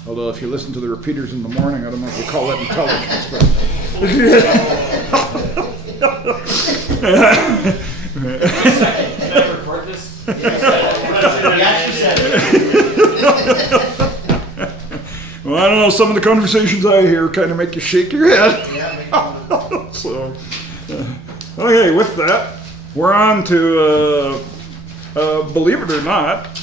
Although if you listen to the repeaters in the morning, I don't know if you call it intelligence. But Can I record this? He actually said it. some of the conversations I hear kind of make you shake your head. Yeah, So, okay, with that, we're on to, believe it or not,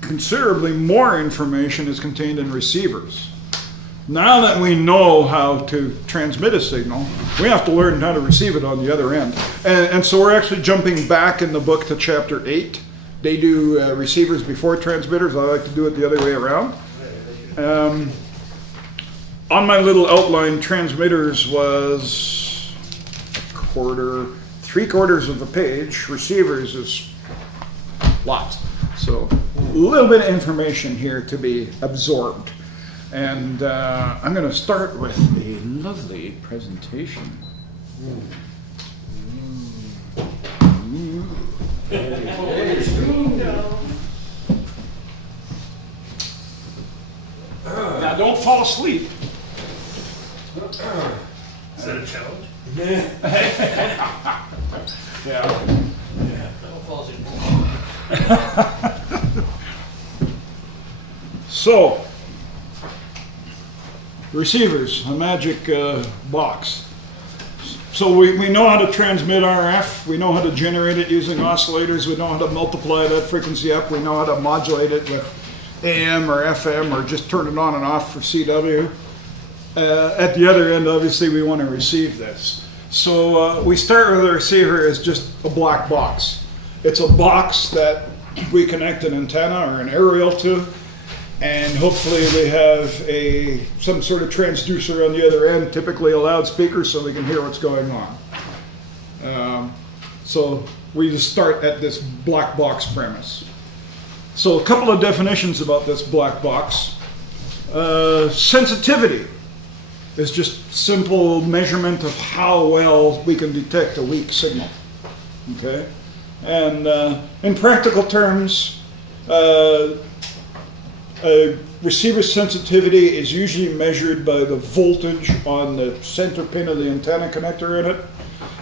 considerably more information is contained in receivers. Now that we know how to transmit a signal, we have to learn how to receive it on the other end. And so we're actually jumping back in the book to chapter 8. They do receivers before transmitters. I like to do it the other way around. On my little outline, transmitters was a quarter, 3/4 of a page. Receivers is lots. So a little bit of information here to be absorbed. And I'm going to start with a lovely presentation. Now don't fall asleep. Is that a challenge? Yeah. Don't fall asleep. So, receivers, a magic box. So we know how to transmit RF, we know how to generate it using oscillators, we know how to multiply that frequency up, we know how to modulate it with AM or FM or just turn it on and off for CW. At the other end, obviously, we want to receive this. So we start with a receiver as just a black box. It's a box that we connect an antenna or an aerial to, and hopefully we have some sort of transducer on the other end, typically a loudspeaker, so we can hear what's going on. So we just start at this black box premise. So a couple of definitions about this black box. Sensitivity is just simple measurement of how well we can detect a weak signal. Okay, and in practical terms, receiver sensitivity is usually measured by the voltage on the center pin of the antenna connector in it,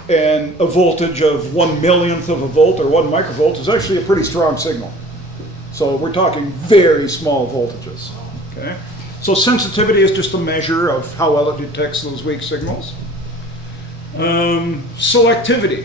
and a voltage of 1/1,000,000th of a volt or 1 microvolt is actually a pretty strong signal. So we're talking very small voltages. Okay, so sensitivity is just a measure of how well it detects those weak signals. Selectivity.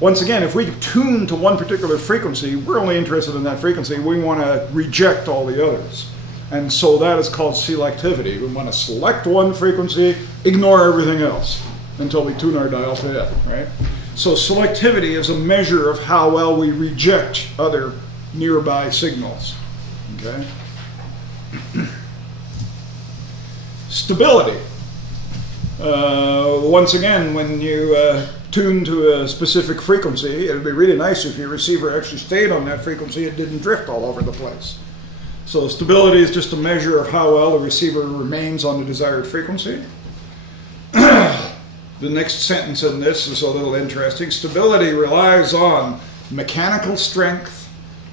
Once again, if we tune to one particular frequency, we're only interested in that frequency. We want to reject all the others. And so that is called selectivity. We want to select one frequency, ignore everything else until we tune our dial to it, right? So selectivity is a measure of how well we reject other nearby signals, okay? Stability. Once again, when you tune to a specific frequency, it would be really nice if your receiver actually stayed on that frequency, it didn't drift all over the place. So stability is just a measure of how well the receiver remains on the desired frequency. The next sentence in this is a little interesting. Stability relies on mechanical strength,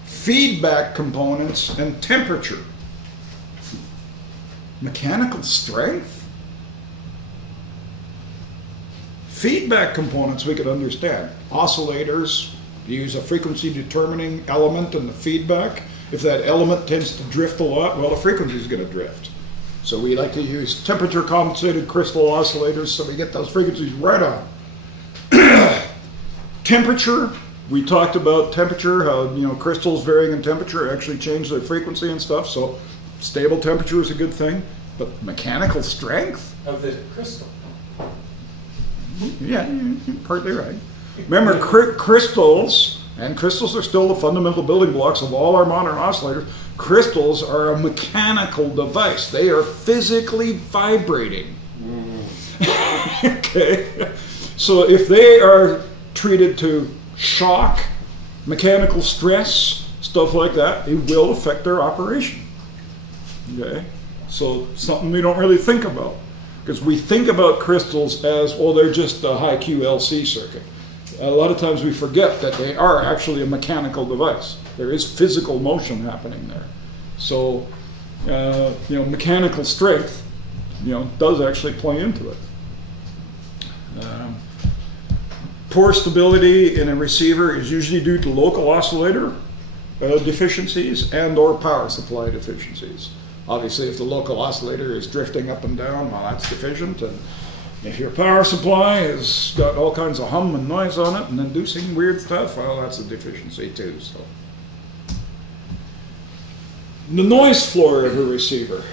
feedback components, and temperature. Mechanical strength? Feedback components we could understand. Oscillators use a frequency determining element in the feedback. If that element tends to drift a lot, well, the frequency is going to drift. So we like to use temperature compensated crystal oscillators so we get those frequencies right on. Temperature, we talked about temperature, how crystals varying in temperature actually change their frequency and stuff, so stable temperature is a good thing. But mechanical strength? Of the crystal. Yeah, you're partly right. Remember, crystals, and crystals are still the fundamental building blocks of all our modern oscillators, crystals are a mechanical device. They are physically vibrating. Okay? So if they are treated to shock, mechanical stress, stuff like that, it will affect their operation. Okay? So something we don't really think about. Because we think about crystals as, oh, they're just a high QLC circuit. A lot of times we forget that they are actually a mechanical device. There is physical motion happening there. So, mechanical strength, does actually play into it. Poor stability in a receiver is usually due to local oscillator deficiencies and or power supply deficiencies. Obviously, if the local oscillator is drifting up and down, well, that's deficient. And if your power supply has got all kinds of hum and noise on it and inducing weird stuff, well, that's a deficiency too. So, the noise floor of a receiver.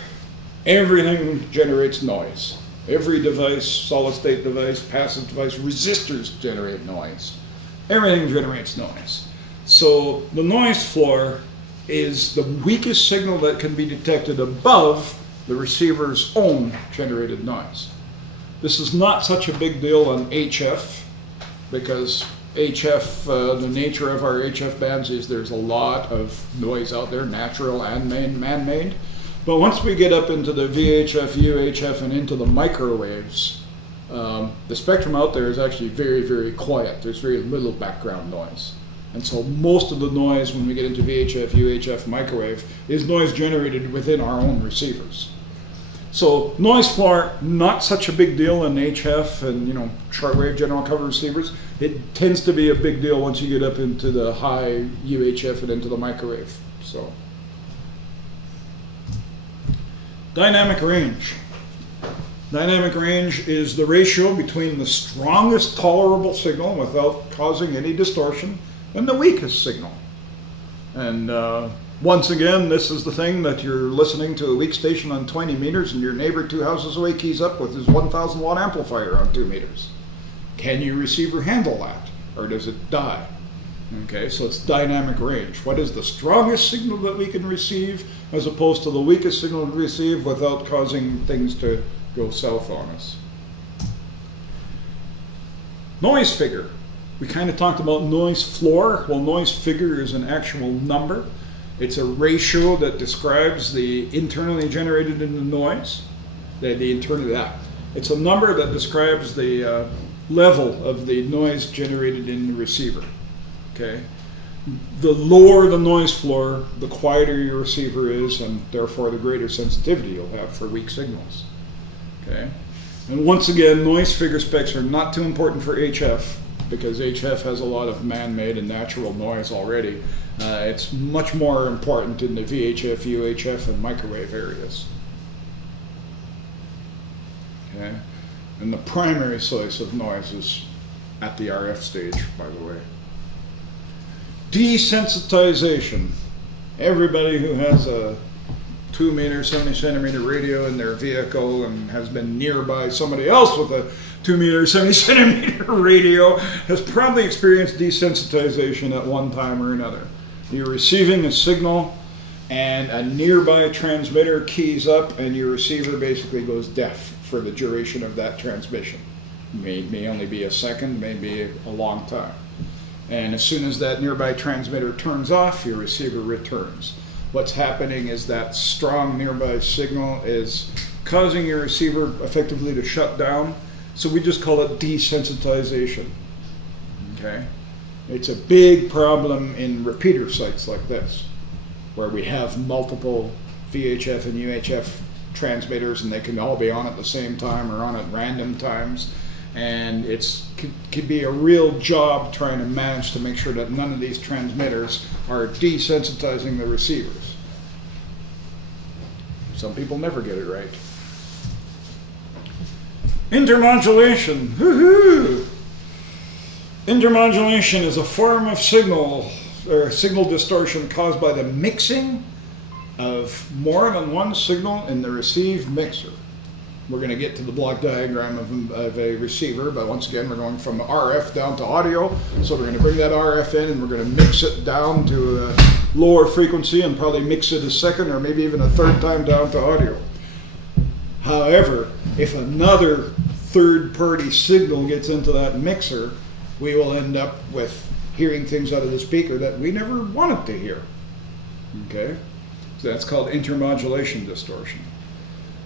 Everything generates noise. Every device, solid-state device, passive device, resistors generate noise. Everything generates noise. So the noise floor is the weakest signal that can be detected above the receiver's own generated noise. This is not such a big deal on HF, because HF, the nature of our HF bands is there's a lot of noise out there, natural and man-made. But once we get up into the VHF, UHF, and into the microwaves, the spectrum out there is actually very, very quiet. There's very little background noise. And so most of the noise when we get into VHF, UHF, microwave is noise generated within our own receivers. So noise floor, not such a big deal in HF and shortwave general cover receivers. It tends to be a big deal once you get up into the high UHF and into the microwave. So dynamic range. Dynamic range is the ratio between the strongest tolerable signal without causing any distortion and the weakest signal. And once again, this is the thing that you're listening to a weak station on 20 meters and your neighbor 2 houses away keys up with his 1,000 watt amplifier on 2 meters. Can your receiver handle that, or does it die? Okay, so it's dynamic range. What is the strongest signal that we can receive as opposed to the weakest signal to receive without causing things to go south on us? Noise figure. We kind of talked about noise floor. Well, noise figure is an actual number. It's a ratio that describes the internally generated in the noise. It's a number that describes the level of the noise generated in the receiver. Okay. The lower the noise floor, the quieter your receiver is, and therefore the greater sensitivity you'll have for weak signals. Okay. And once again, noise figure specs are not too important for HF, because HF has a lot of man-made and natural noise already. It's much more important in the VHF, UHF, and microwave areas. Okay. And the primary source of noise is at the RF stage, by the way. Desensitization. Everybody who has a 2 meter, 70 centimeter radio in their vehicle and has been nearby somebody else with a 2 meter, 70 centimeter radio has probably experienced desensitization at one time or another. You're receiving a signal and a nearby transmitter keys up and your receiver basically goes deaf for the duration of that transmission. It may only be a second, may be a long time. And as soon as that nearby transmitter turns off, your receiver returns. What's happening is that strong nearby signal is causing your receiver effectively to shut down. So we just call it desensitization. Okay? It's a big problem in repeater sites like this, where we have multiple VHF and UHF transmitters and they can all be on at the same time or on at random times. And it could be a real job trying to manage to make sure that none of these transmitters are desensitizing the receivers. Some people never get it right. Intermodulation. Woohoo! Intermodulation is a form of signal or signal distortion caused by the mixing of more than one signal in the received mixer. We're going to get to the block diagram of a receiver, but once again, we're going from RF down to audio. So we're going to bring that RF in and we're going to mix it down to a lower frequency and probably mix it a second or maybe even a third time down to audio. However, if another third-party signal gets into that mixer, we will end up with hearing things out of the speaker that we never wanted to hear. Okay? So that's called intermodulation distortion.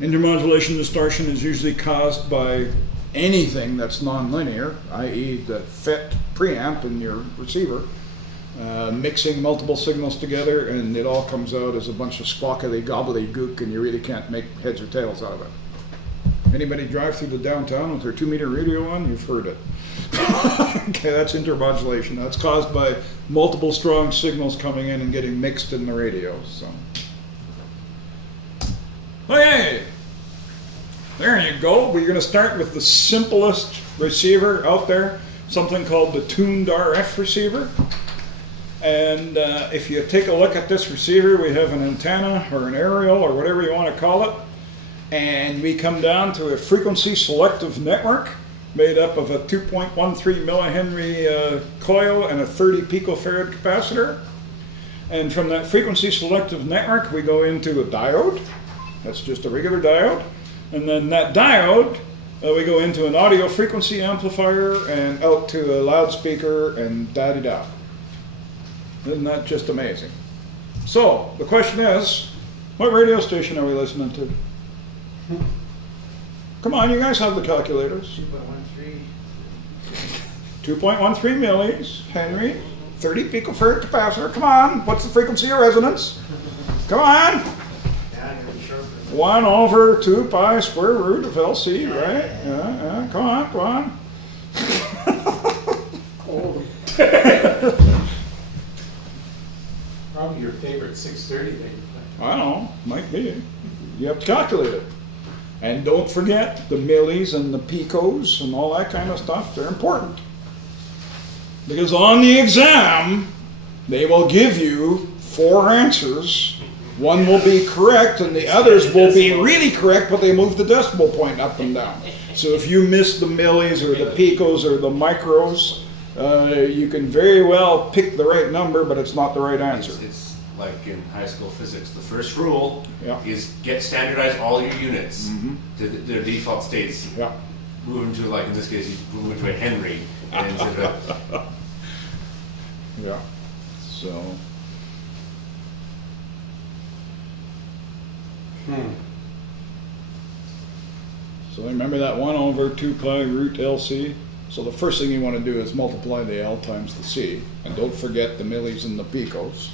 Intermodulation distortion is usually caused by anything that's nonlinear, i.e. the FET preamp in your receiver, mixing multiple signals together, and it all comes out as a bunch of squawkily gobbledygook, and you really can't make heads or tails out of it. Anybody drive through the downtown with their 2 meter radio on? You've heard it. Okay, that's intermodulation. That's caused by multiple strong signals coming in and getting mixed in the radio. So, Okay, there you go. We're going to start with the simplest receiver out there, something called the tuned RF receiver. And if you take a look at this receiver, we have an antenna or an aerial or whatever you want to call it. And we come down to a frequency selective network made up of a 2.13 millihenry coil and a 30 picofarad capacitor. And from that frequency selective network, we go into a diode. That's just a regular diode. And then that diode, we go into an audio frequency amplifier and out to a loudspeaker and da-di-da. Isn't that just amazing? So, the question is, what radio station are we listening to? Come on, you guys have the calculators. 2.13 millis, Henry, 30 picofarad capacitor. Come on, what's the frequency of resonance? Come on. 1 over 2 pi square root of LC, right? Yeah, come on, come on. Probably your favorite 630 thing. I don't know, might be. You have to calculate it. And don't forget the millis and the picos and all that kind of stuff. They're important. Because on the exam, they will give you 4 answers. One will be correct and the others will be really correct, but they move the decimal point up and down. So if you miss the millis or the picos or the micros, you can very well pick the right number, but it's not the right answer. It's like in high school physics. The first rule is standardize all your units to their default states. Yeah. Move them to, like in this case, you move into a Henry. And yeah. So. So remember that 1 over 2 pi root LC? So the first thing you want to do is multiply the L times the C, and don't forget the millis and the picos.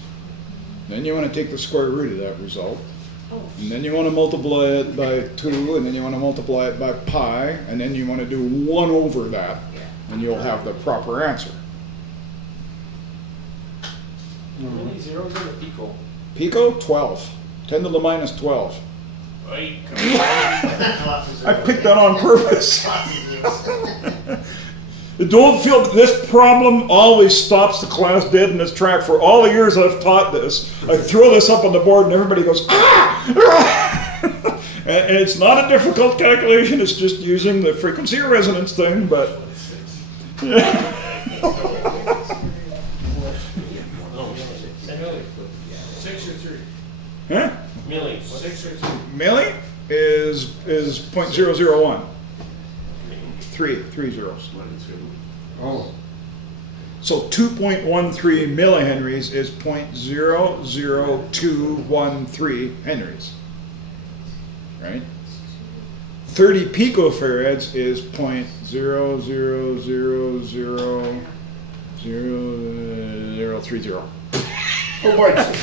Then you want to take the square root of that result, and then you want to multiply it by 2, and then you want to multiply it by pi, and then you want to do 1 over that, and you'll have the proper answer. How many zeros in a pico? Pico, 12. 10 to the minus 12. I picked that on purpose. Don't feel this problem always stops the class dead in its track. For all the years I've taught this, I throw this up on the board and everybody goes, ah! And it's not a difficult calculation, it's just using the frequency of resonance thing, but... Yeah. 6 or 3? Huh? Milli. 6 or 3? Milli is 0.001. 3 zeros. Oh. So 2.13 millihenries is 0.00213 henries. Right? 30 picofarads is 0.0000030. Oh my God.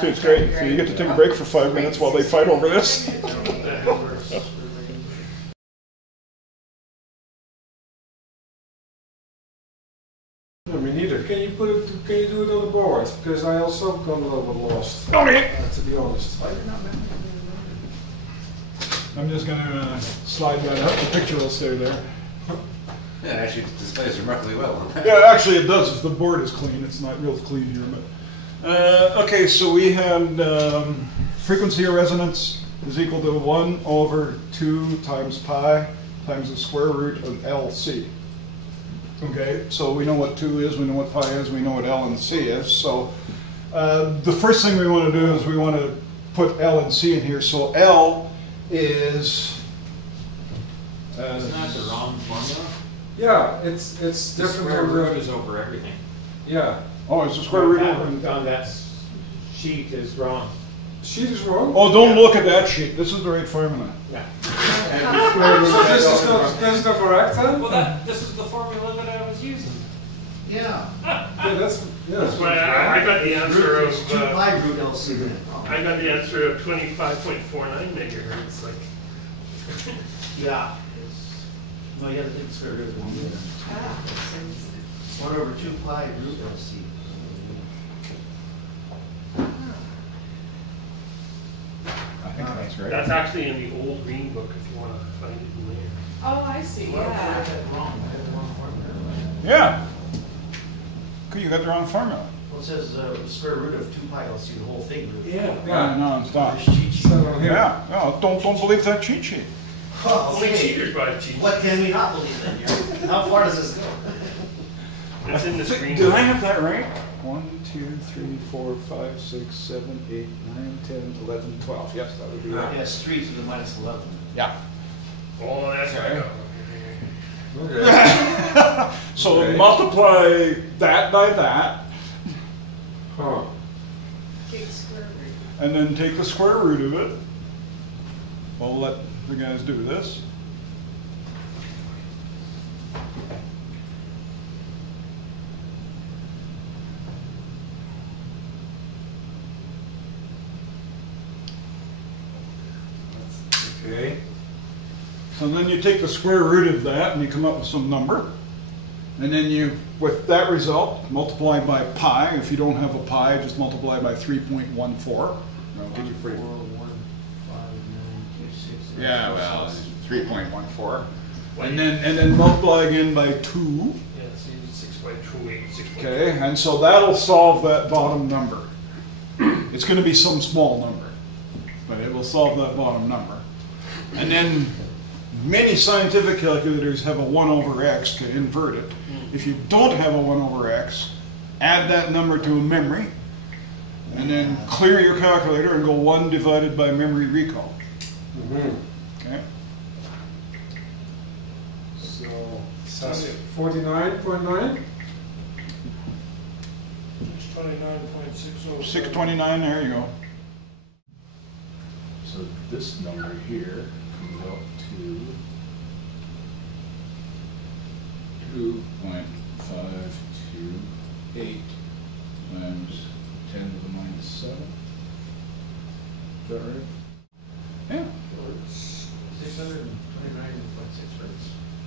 So it's great. So you get to take a break for 5 minutes while they fight over this. No, me neither. Can you do it on the board? Because I also got a little bit lost. Okay. To be honest. I'm just going to slide that up. The picture will stay there. yeah, it actually displays remarkably well. Yeah, actually it does if the board is clean. It's not real clean here, but okay. So we had frequency of resonance is equal to 1 over 2 times pi times the square root of LC. Okay, so we know what 2 is, we know what pi is, we know what L and C is. So the first thing we want to do is we want to put L and C in here. So L is... Isn't that the wrong formula? Yeah, it's The different. square root is over everything. Yeah. Oh, it's the square root That of... one on that sheet is wrong. Sheet is wrong. Oh, don't look at that sheet. This is the right formula. Yeah. So this is not correct then? Well, this is the formula that I was using. Yeah. Yeah, that's That's why I got the answer of, It's 2 pi root LC then. I got the answer of 25.49 megahertz, like. Yeah. No, you gotta take the square root of 1. 1/2 pi root LC. I think that's right. That's actually in the old green book if you want to find it in there. Oh, I see, yeah. Wrong, I had the wrong formula. Yeah. You got the wrong formula. Well, it says square root of 2 pi LC, the whole thing. Yeah. Yeah, no, stop. There's cheat sheet. So here. Yeah, no, don't believe that cheat sheet. Oh, Only okay. cheaters buy the cheat sheet. What can we not believe then, Jerry? How far does this go? It's in this green Did book. I have that right? 1, 2, 3, 4, 5, 6, 7, 8, 9, 10, 11, 12. Yes, that would be right. Yes, 3 to the minus 11. Yeah. Oh, that's right. Okay. Okay. So Okay. multiply that by that, Huh. Big square root. and then take the square root of it. We'll let the guys do this. Okay. So then you take the square root of that and you come up with some number. And then you, with that result, multiply by pi. If you don't have a pi, just multiply by 3.14. That'll get you pretty. 4, 1, 5, 9, 2, 6. Yeah, well, it's 3.14. And then multiply again by 2. Yeah, see, 6 by 2, 8, 6 by 2. Okay, and so that'll solve that bottom number. It's going to be some small number, but it will solve that bottom number. And then many scientific calculators have a 1/x to invert it. If you don't have a 1/x, add that number to a memory, and then clear your calculator and go 1 divided by memory recall. Mm-hmm. Okay? So that's 49.9. It's 29.607. 629, there you go. So this number here comes out to 2.528 times 10 to the minus 7. Is that right? Yeah. 629.6, right?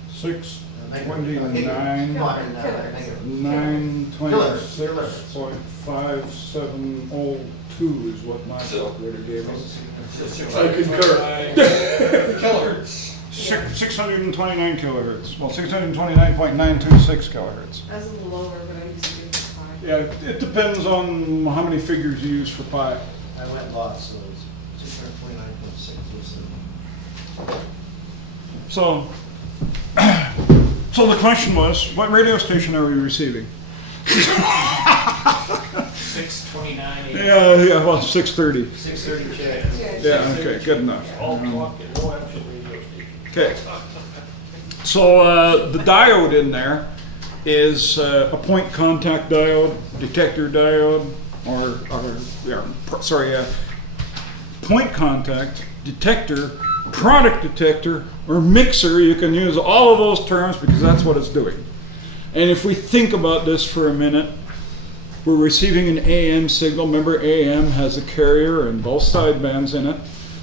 629. No, I mean, negative. 926.5702 is what my calculator gave me. I concur. Kilohertz. 629 kilohertz. Well, 629.926 kilohertz. That's a little lower, but I used to get the pi. Yeah, it depends on how many figures you use for pi. I went lost, so it's 629.607. So, so the question was, what radio station are we receiving? 629. Yeah, well, 630. 630 check. Yeah, okay, good enough. All talk and no action radio station. Okay. So the diode in there is a point contact diode, detector diode, point contact, detector, product detector, or mixer. You can use all of those terms because that's what it's doing. And if we think about this for a minute, we're receiving an AM signal. Remember, AM has a carrier and both sidebands in it.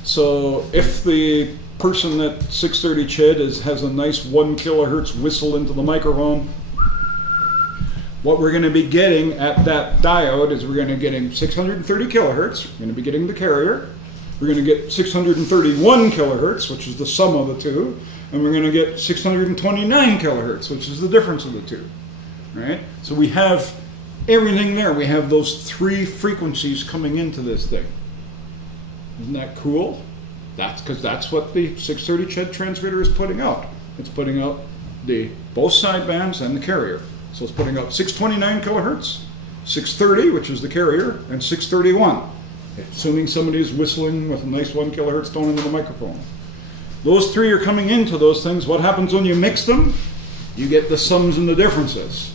So if the person at 630 CHED has a nice 1 kilohertz whistle into the microphone, what we're going to be getting at that diode is we're going to get 630 kilohertz. We're going to be getting the carrier. We're going to get 631 kilohertz, which is the sum of the two, and we're going to get 629 kilohertz, which is the difference of the two. Right? So we have everything there. We have those 3 frequencies coming into this thing. Isn't that cool? That's because that's what the 630 CHED transmitter is putting out. It's putting out both sidebands and the carrier. So it's putting out 629 kilohertz, 630, which is the carrier, and 631. Assuming somebody's whistling with a nice 1 kilohertz tone into the microphone. Those 3 are coming into those things. What happens when you mix them? You get the sums and the differences.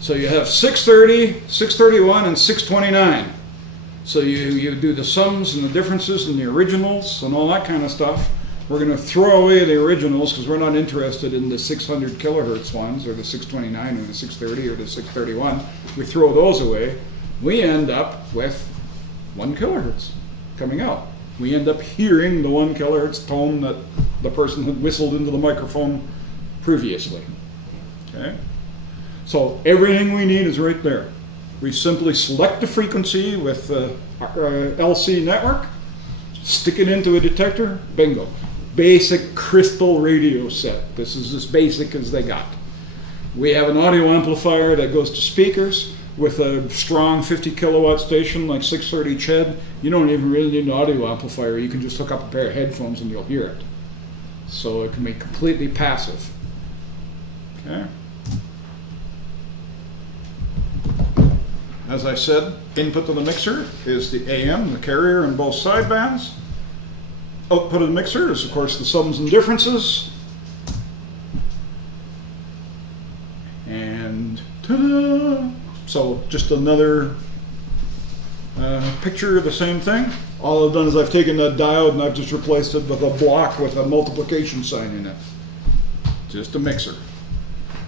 So you have 630, 631, and 629. So you do the sums and the differences and the originals and all that kind of stuff. We're going to throw away the originals because we're not interested in the 600 kilohertz ones or the 629 or the 630 or the 631. We throw those away. We end up with 1 kilohertz coming out. We end up hearing the 1 kilohertz tone that the person had whistled into the microphone previously. Okay? So everything we need is right there. We simply select the frequency with our LC network, stick it into a detector, bingo. Basic crystal radio set. This is as basic as they got. We have an audio amplifier that goes to speakers with a strong 50 kilowatt station like 630 CHED. You don't even really need an audio amplifier. You can just hook up a pair of headphones and you'll hear it. So it can be completely passive. Okay. As I said, input to the mixer is the AM, the carrier, and both sidebands. Output of the mixer is, of course, the sums and differences. And ta-da! So just another picture of the same thing. All I've done is I've taken that diode and I've just replaced it with a block with a multiplication sign in it. Just a mixer.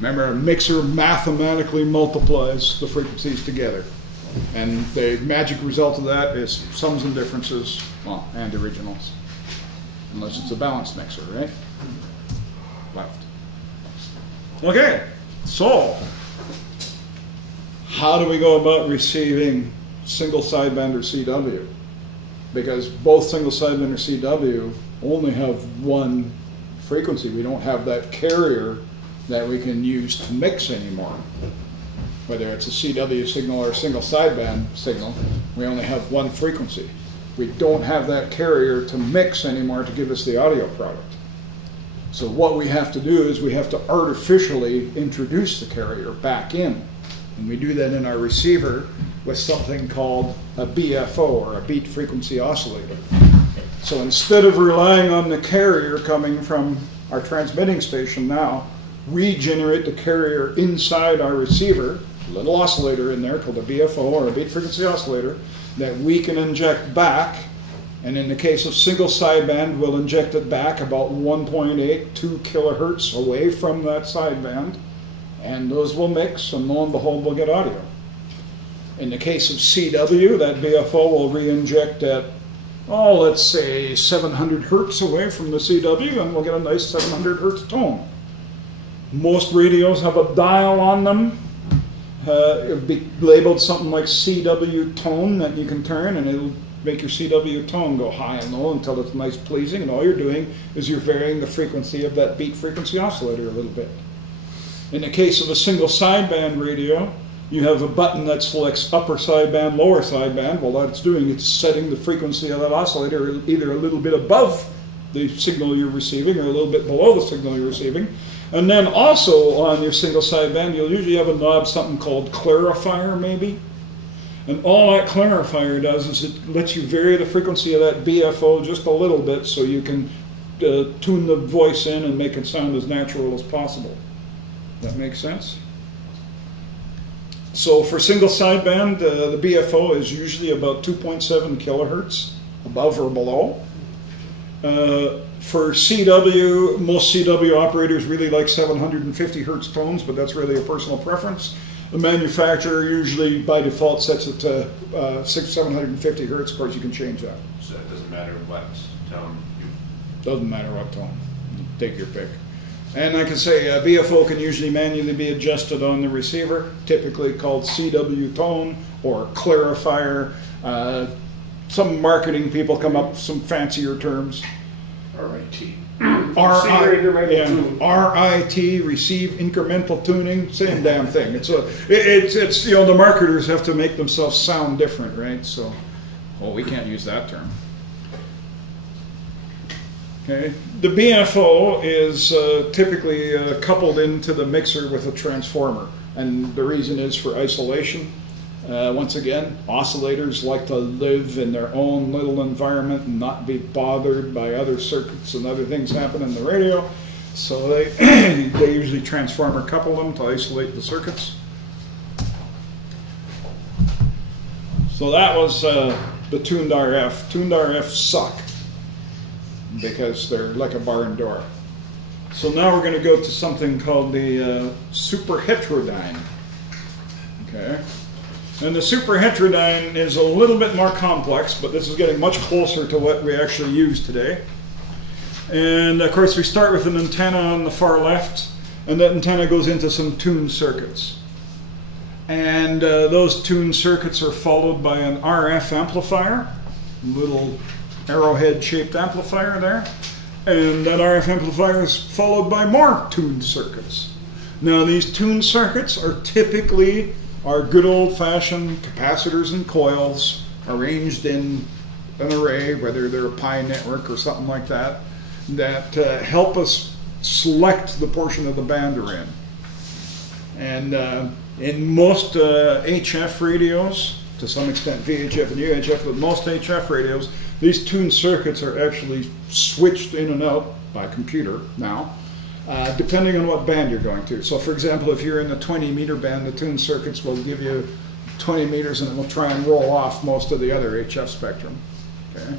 Remember, a mixer mathematically multiplies the frequencies together. And the magic result of that is sums and differences, well, and originals. Unless it's a balanced mixer, right? Left. Okay, so how do we go about receiving single sideband or CW? Because both single sideband or CW only have one frequency. We don't have that carrier that we can use to mix anymore. Whether it's a CW signal or a single sideband signal, we only have one frequency. We don't have that carrier to mix anymore to give us the audio product. So what we have to do is we have to artificially introduce the carrier back in. And we do that in our receiver with something called a BFO, or a beat frequency oscillator. So instead of relying on the carrier coming from our transmitting station now, we generate the carrier inside our receiver, a little oscillator in there called a BFO, or a beat frequency oscillator, that we can inject back. And in the case of single sideband, we'll inject it back about 1.82 kilohertz away from that sideband, and those will mix, and lo and behold, we'll get audio. In the case of CW, that BFO will re-inject at, oh, let's say 700 hertz away from the CW, and we'll get a nice 700 hertz tone. Most radios have a dial on them. It'll be labeled something like CW tone that you can turn, and it'll make your CW tone go high and low until it's nice pleasing, and all you're doing is you're varying the frequency of that beat frequency oscillator a little bit. In the case of a single sideband radio, you have a button that selects upper sideband, lower sideband. Well, what it's doing, it's setting the frequency of that oscillator either a little bit above the signal you're receiving or a little bit below the signal you're receiving. And then also on your single sideband, you'll usually have a knob, something called clarifier maybe. And all that clarifier does is it lets you vary the frequency of that BFO just a little bit so you can tune the voice in and make it sound as natural as possible. That makes sense? So for single sideband, the BFO is usually about 2.7 kilohertz, above or below. For CW, most CW operators really like 750 hertz tones, but that's really a personal preference. The manufacturer usually, by default, sets it to 750 hertz. Of course, you can change that. So it doesn't matter what tone you... Doesn't matter what tone. Take your pick. And like I say, BFO can usually manually be adjusted on the receiver, typically called CW tone or clarifier. Some marketing people come up with some fancier terms. RIT. RIT, receive incremental tuning, same damn thing. It's you know, the marketers have to make themselves sound different, right? So, well, we can't use that term. Okay, the BFO is typically coupled into the mixer with a transformer, and the reason is for isolation. Once again, oscillators like to live in their own little environment and not be bothered by other circuits and other things happening in the radio. So they usually transformer couple them to isolate the circuits. So that was the tuned RF. Tuned RF suck because they're like a barn door. So now we're going to go to something called the super heterodyne. Okay. And the super heterodyne is a little bit more complex, but this is getting much closer to what we actually use today. And of course we start with an antenna on the far left, and that antenna goes into some tuned circuits. And those tuned circuits are followed by an RF amplifier, little arrowhead shaped amplifier there. And that RF amplifier is followed by more tuned circuits. Now these tuned circuits are typically our good old-fashioned capacitors and coils arranged in an array, whether they're a pi network or something like that, that help us select the portion of the band we're in. And in most HF radios, to some extent VHF and UHF, but most HF radios, these tuned circuits are actually switched in and out by computer now, depending on what band you're going to. So for example, if you're in the 20-meter band, the tuned circuits will give you 20 meters and it will try and roll off most of the other HF spectrum. Okay.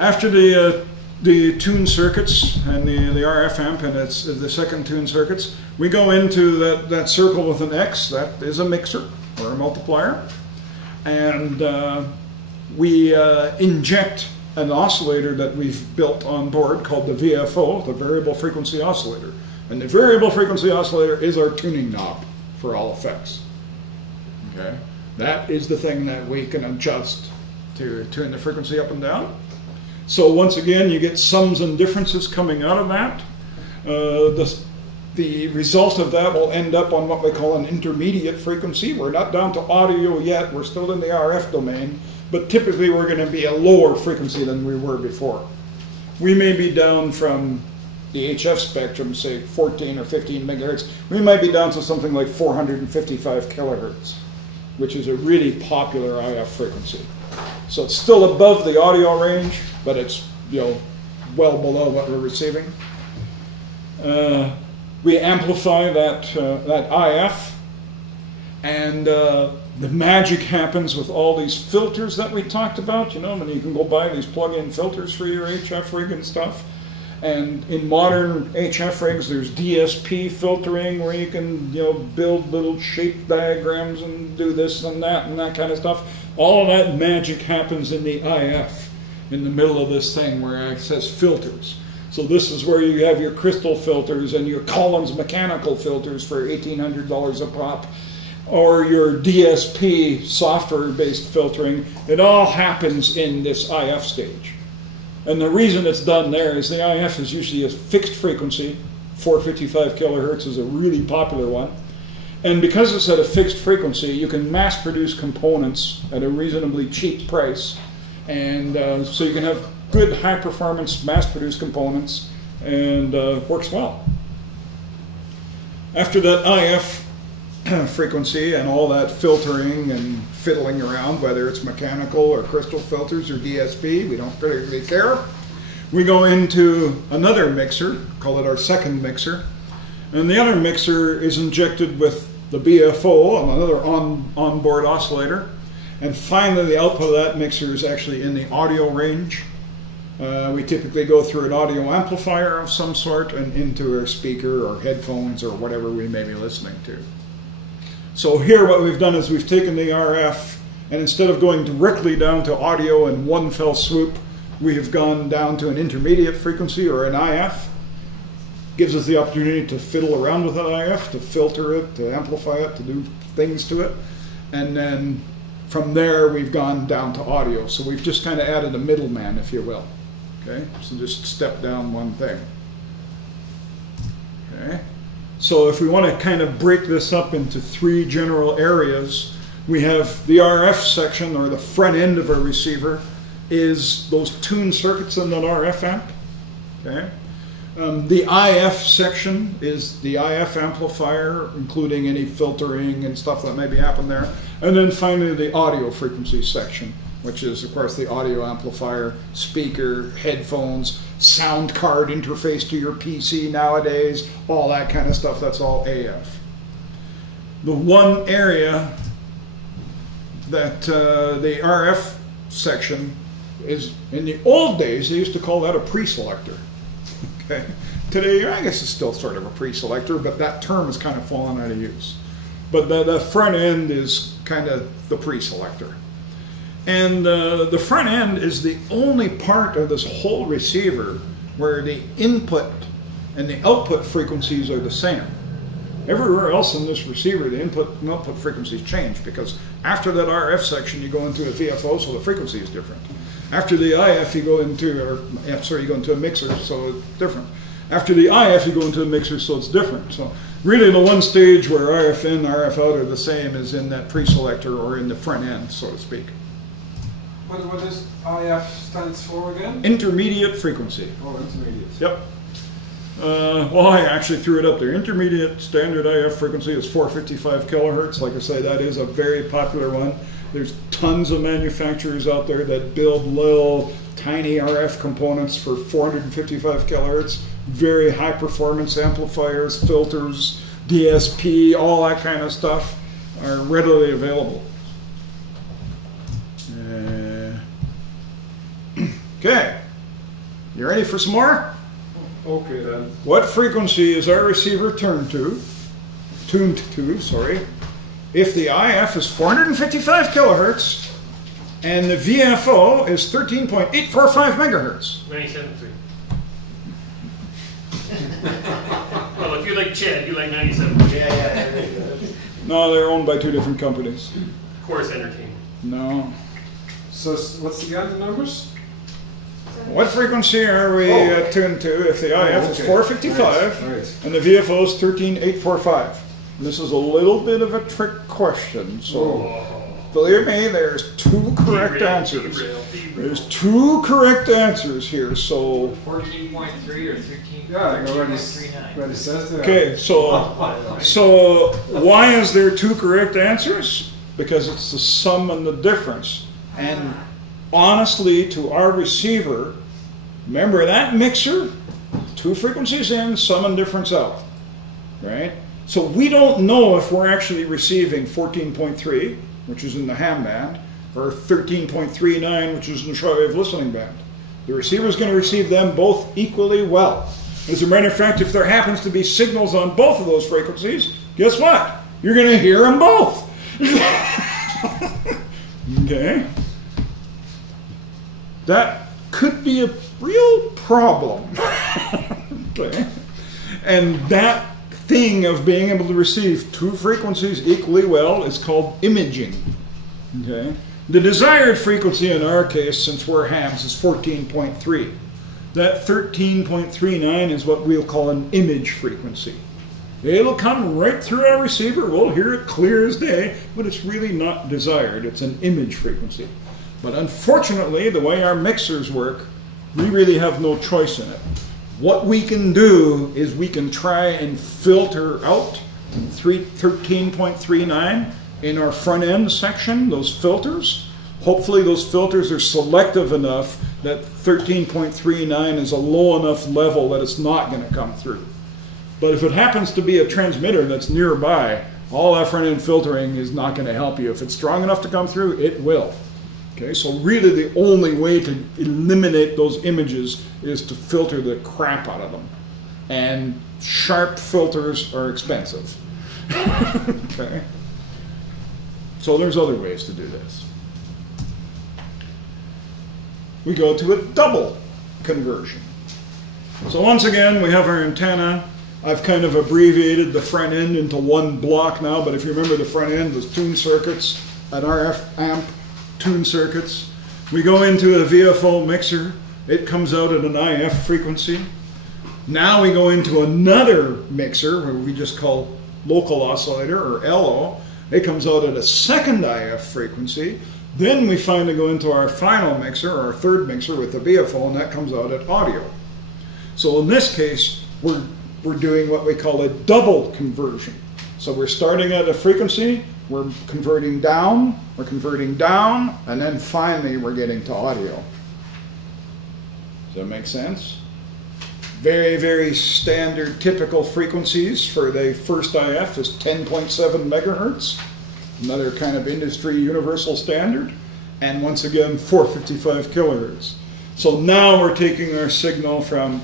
After the tuned circuits and the RF amp and it's the second tuned circuits, we go into that circle with an X. That is a mixer or a multiplier. And we inject an oscillator that we've built on board called the VFO, the variable frequency oscillator. And the variable frequency oscillator is our tuning knob for all effects. Okay? That is the thing that we can adjust to turn the frequency up and down. So once again, you get sums and differences coming out of that. The result of that will end up on what we call an intermediate frequency. We're not down to audio yet, we're still in the RF domain, but typically we're going to be a lower frequency than we were before. We may be down from the HF spectrum, say 14 or 15 megahertz, we might be down to something like 455 kilohertz, which is a really popular IF frequency. So it's still above the audio range, but it's, you know, well below what we're receiving. We amplify that IF, and the magic happens with all these filters that we talked about. You know, when you can go buy these plug-in filters for your HF rig and stuff. And in modern HF rigs, there's DSP filtering where you can, you know, build little shape diagrams and do this and that kind of stuff. All of that magic happens in the IF, in the middle of this thing where it says filters. So this is where you have your crystal filters and your Collins mechanical filters for $1,800 a pop, or your DSP software-based filtering. It all happens in this IF stage. And the reason it's done there is the IF is usually a fixed frequency. 455 kilohertz is a really popular one. And because it's at a fixed frequency, you can mass produce components at a reasonably cheap price. And so you can have good high performance mass produced components, and works well. After that IF frequency and all that filtering and fiddling around, whether it's mechanical or crystal filters or DSP, we don't particularly care. We go into another mixer, call it our second mixer, and the other mixer is injected with the BFO, another onboard oscillator, and finally the output of that mixer is actually in the audio range. We typically go through an audio amplifier of some sort and into a speaker or headphones or whatever we may be listening to. So here what we've done is we've taken the RF, and instead of going directly down to audio in one fell swoop, we have gone down to an intermediate frequency or an IF. Gives us the opportunity to fiddle around with that IF, to filter it, to amplify it, to do things to it. And then from there we've gone down to audio. So we've just kind of added a middleman, if you will. Okay, so just step down one thing. Okay, so if we want to kind of break this up into three general areas, we have the RF section, or the front end of our receiver, is those tuned circuits in that RF amp. Okay, the IF section is the IF amplifier, including any filtering and stuff that maybe happen there. And then finally the audio frequency section, which is, of course, the audio amplifier, speaker, headphones, sound card interface to your PC nowadays, all that kind of stuff. That's all AF. The one area that the RF section is, in the old days, they used to call that a pre-selector. Okay. Today, I guess it's still sort of a pre-selector, but that term has kind of fallen out of use. But the front end is kind of the pre-selector. And the front end is the only part of this whole receiver where the input and the output frequencies are the same. Everywhere else in this receiver, the input and output frequencies change because after that RF section, you go into a VFO, so the frequency is different. After the IF, you go into, you go into a mixer, so it's different. After the IF, you go into a mixer, so it's different. So really the one stage where RF in, RF out are the same is in that pre-selector or in the front end, so to speak. What does IF stands for again? Intermediate frequency. Oh, intermediate. Yep. Well, I actually threw it up there. Intermediate standard IF frequency is 455 kilohertz. Like I say, that is a very popular one. There's tons of manufacturers out there that build little tiny RF components for 455 kilohertz. Very high performance amplifiers, filters, DSP, all that kind of stuff are readily available. Okay, you ready for some more? Okay then. What frequency is our receiver tuned to, if the IF is 455 kilohertz and the VFO is 13.845 megahertz? 97.3. Well, if you like Chad, you like 97.3. Yeah. No, they're owned by two different companies. Chorus Entertainment. No. So what's the other numbers? What frequency are we tuned to if the IF is 455 Right. and the VFO is 13.845? This is a little bit of a trick question, so believe me, there's two correct answers. There's two correct answers here, so... 14.3 or 13. Yeah, it already 13.39. says that. Okay, so why is there two correct answers? Because it's the sum and the difference. And honestly, to our receiver, remember that mixer, two frequencies in, sum and difference out, right? So we don't know if we're actually receiving 14.3, which is in the ham band, or 13.39, which is in the shortwave listening band. The receiver is going to receive them both equally well. As a matter of fact, if there happens to be signals on both of those frequencies, guess what? You're going to hear them both. Okay? That could be a real problem. Okay? And that thing of being able to receive two frequencies equally well is called imaging. Okay? The desired frequency in our case, since we're hams, is 14.3. That 13.39 is what we'll call an image frequency. It'll come right through our receiver, we'll hear it clear as day, but it's really not desired, it's an image frequency. But unfortunately, the way our mixers work, we really have no choice in it. What we can do is we can try and filter out 13.39 in our front end section, those filters. Hopefully those filters are selective enough that 13.39 is a low enough level that it's not going to come through. But if it happens to be a transmitter that's nearby, all that front end filtering is not going to help you. If it's strong enough to come through, it will. Okay, so really the only way to eliminate those images is to filter the crap out of them. And sharp filters are expensive. Okay. So there's other ways to do this. We go to a double conversion. So once again, we have our antenna. I've kind of abbreviated the front end into one block now, but if you remember the front end, there's tune circuits, an RF amp, tune circuits. We go into a VFO mixer. It comes out at an IF frequency. Now we go into another mixer, where we just call local oscillator, or LO. It comes out at a second IF frequency. Then we finally go into our final mixer, or our third mixer with the VFO, and that comes out at audio. So in this case, we're doing what we call a double conversion. So we're starting at a frequency, we're converting down, and then finally we're getting to audio. Does that make sense? Very, very standard, typical frequencies for the first IF is 10.7 megahertz, another kind of industry universal standard, and once again 455 kilohertz. So now we're taking our signal from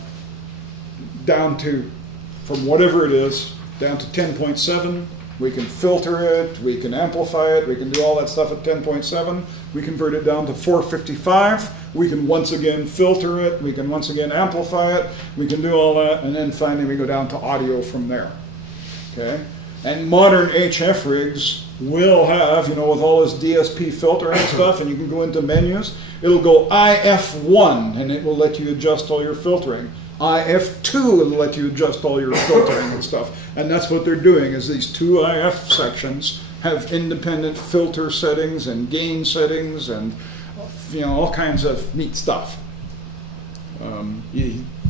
whatever it is, down to 10.7. We can filter it, we can amplify it, we can do all that stuff at 10.7. We convert it down to 455. We can once again filter it, we can once again amplify it, we can do all that, and then finally we go down to audio from there. Okay, and modern HF rigs will have, with all this DSP filter and stuff, and you can go into menus, it'll go IF1, and it will let you adjust all your filtering. IF2 will let you adjust all your filtering and stuff. And that's what they're doing, is these two IF sections have independent filter settings and gain settings and all kinds of neat stuff.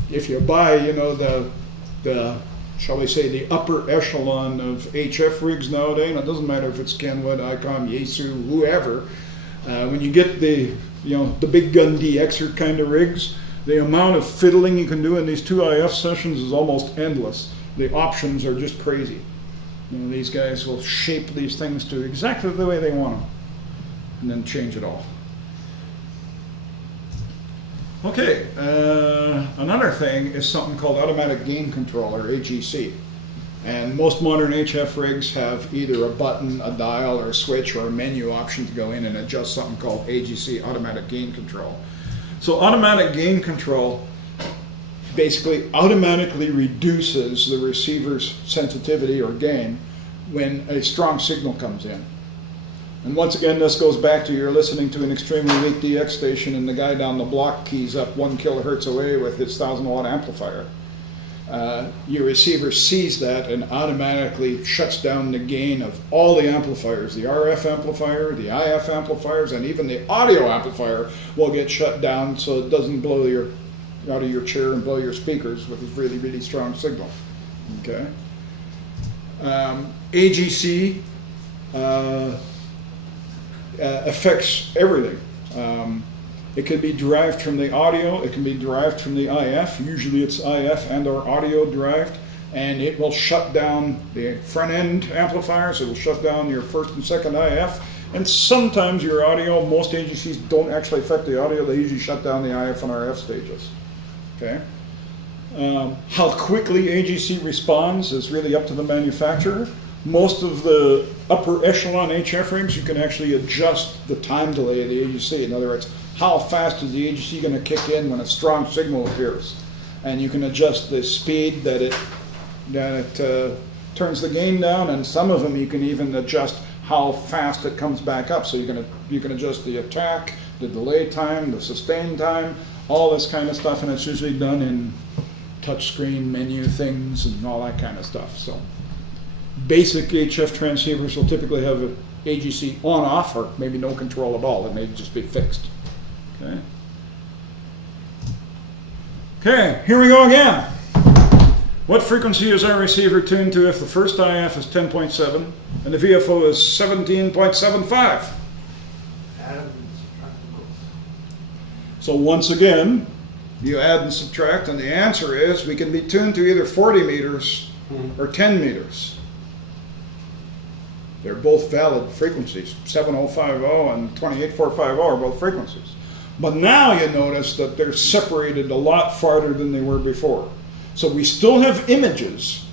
If you buy, the shall we say, the upper echelon of HF rigs nowadays, and it doesn't matter if it's Kenwood, Icom, Yaesu, whoever, when you get the big gun DXer kind of rigs, the amount of fiddling you can do in these two IF sessions is almost endless. The options are just crazy. These guys will shape these things to exactly the way they want them, and then change it all. Okay, another thing is something called automatic gain control, or AGC. And most modern HF rigs have either a button, a dial, or a switch, or a menu option to go in and adjust something called AGC, automatic gain control. So automatic gain control basically automatically reduces the receiver's sensitivity or gain when a strong signal comes in. And once again, this goes back to you're listening to an extremely weak DX station and the guy down the block keys up 1 kilohertz away with his 1000-watt amplifier. Your receiver sees that and automatically shuts down the gain of all the amplifiers. The RF amplifier, the IF amplifiers, and even the audio amplifier will get shut down so it doesn't blow you out of your chair and blow your speakers with this really, really strong signal. Okay. AGC affects everything. It can be derived from the audio, it can be derived from the IF, usually it's IF and or audio derived, and it will shut down the front end amplifiers, it will shut down your first and second IF, and sometimes your audio, most AGCs don't actually affect the audio, they usually shut down the IF and RF stages. Okay? How quickly AGC responds is really up to the manufacturer. Most of the upper echelon HF rigs, you can actually adjust the time delay of the AGC. In other words, how fast is the AGC going to kick in when a strong signal appears? And you can adjust the speed that it turns the gain down, and some of them you can even adjust how fast it comes back up. So you can adjust the attack, the delay time, the sustain time, all this kind of stuff, and it's usually done in touchscreen menu things and all that kind of stuff. So basic HF transceivers will typically have an AGC on-off or maybe no control at all. It may just be fixed. Okay. Okay, here we go again. What frequency is our receiver tuned to if the first IF is 10.7 and the VFO is 17.75? So once again, you add and subtract, and the answer is we can be tuned to either 40 meters or 10 meters. They're both valid frequencies. 7050 and 28450 are both frequencies. But now you notice that they're separated a lot farther than they were before. So we still have images,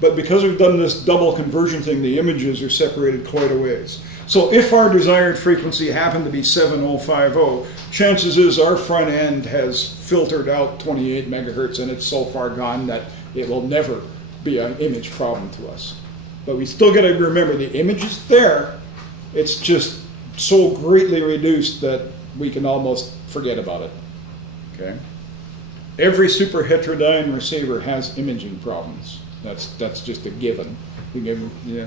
but because we've done this double conversion thing, the images are separated quite a ways. So if our desired frequency happened to be 7050, chances is our front end has filtered out 28 megahertz and it's so far gone that it will never be an image problem to us. But we still got to remember the image is there, it's just so greatly reduced that we can almost forget about it. Okay? Every super heterodyne receiver has imaging problems. That's just a given.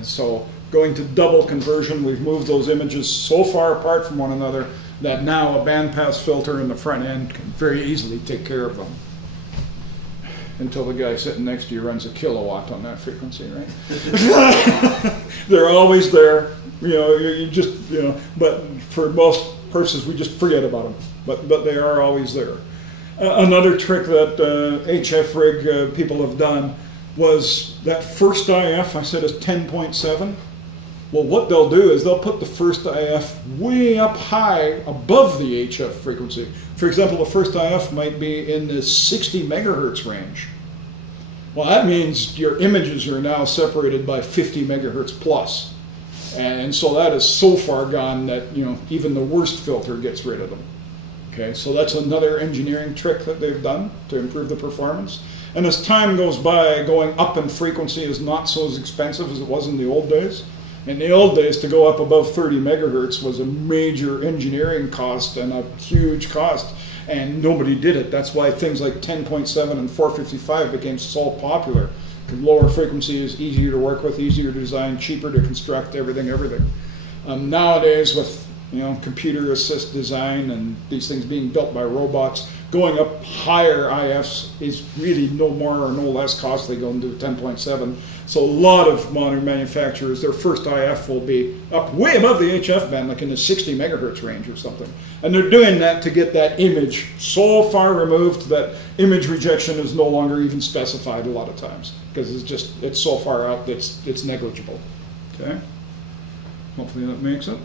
So going to double conversion, we've moved those images so far apart from one another that now a bandpass filter in the front end can very easily take care of them. Until the guy sitting next to you runs a kilowatt on that frequency, right? They're always there. But for most purposes, we just forget about them. But they are always there. Another trick that HF rig people have done was that first IF, I said, is 10.7. Well, what they'll do is they'll put the first IF way up high above the HF frequency. For example, the first IF might be in the 60 megahertz range. Well, that means your images are now separated by 50 megahertz plus. And so that is so far gone that even the worst filter gets rid of them. Okay, so that's another engineering trick that they've done to improve the performance. And as time goes by, going up in frequency is not so as expensive as it was in the old days. In the old days, to go up above 30 megahertz was a major engineering cost and a huge cost, and nobody did it. That's why things like 10.7 and 455 became so popular. Lower frequency is easier to work with, easier to design, cheaper to construct, everything. Nowadays, with computer assist design and these things being built by robots, going up higher IFs is really no more or no less costly going to 10.7. So a lot of modern manufacturers, their first IF will be up way above the HF band, like in the 60 megahertz range or something. And they're doing that to get that image so far removed that image rejection is no longer even specified a lot of times, because it's so far out that it's negligible. Okay? Hopefully that makes it.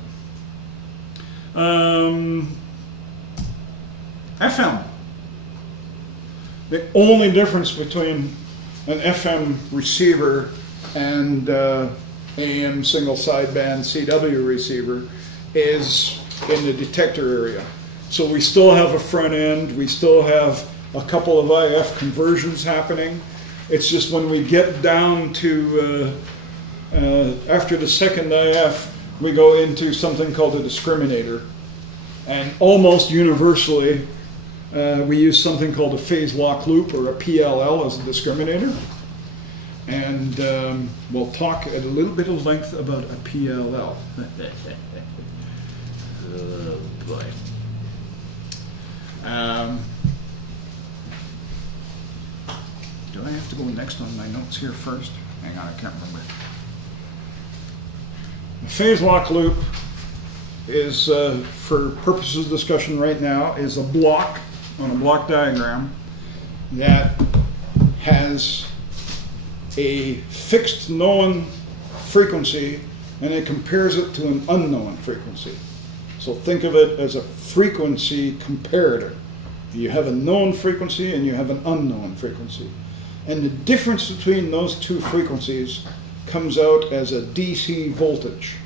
FM. The only difference between an FM receiver and AM single sideband CW receiver is in the detector area. So we still have a front end, we still have a couple of IF conversions happening. It's just when we get down to after the second IF, we go into something called a discriminator. And almost universally, we use something called a phase lock loop, or a PLL, as a discriminator. And we'll talk at a little bit of length about a PLL. Oh boy. Do I have to go next on my notes here first? Hang on, I can't remember. The phase lock loop is, for purposes of discussion right now, is a block on a block diagram that has a fixed known frequency and it compares it to an unknown frequency. So think of it as a frequency comparator. You have a known frequency and you have an unknown frequency. And the difference between those two frequencies comes out as a DC voltage.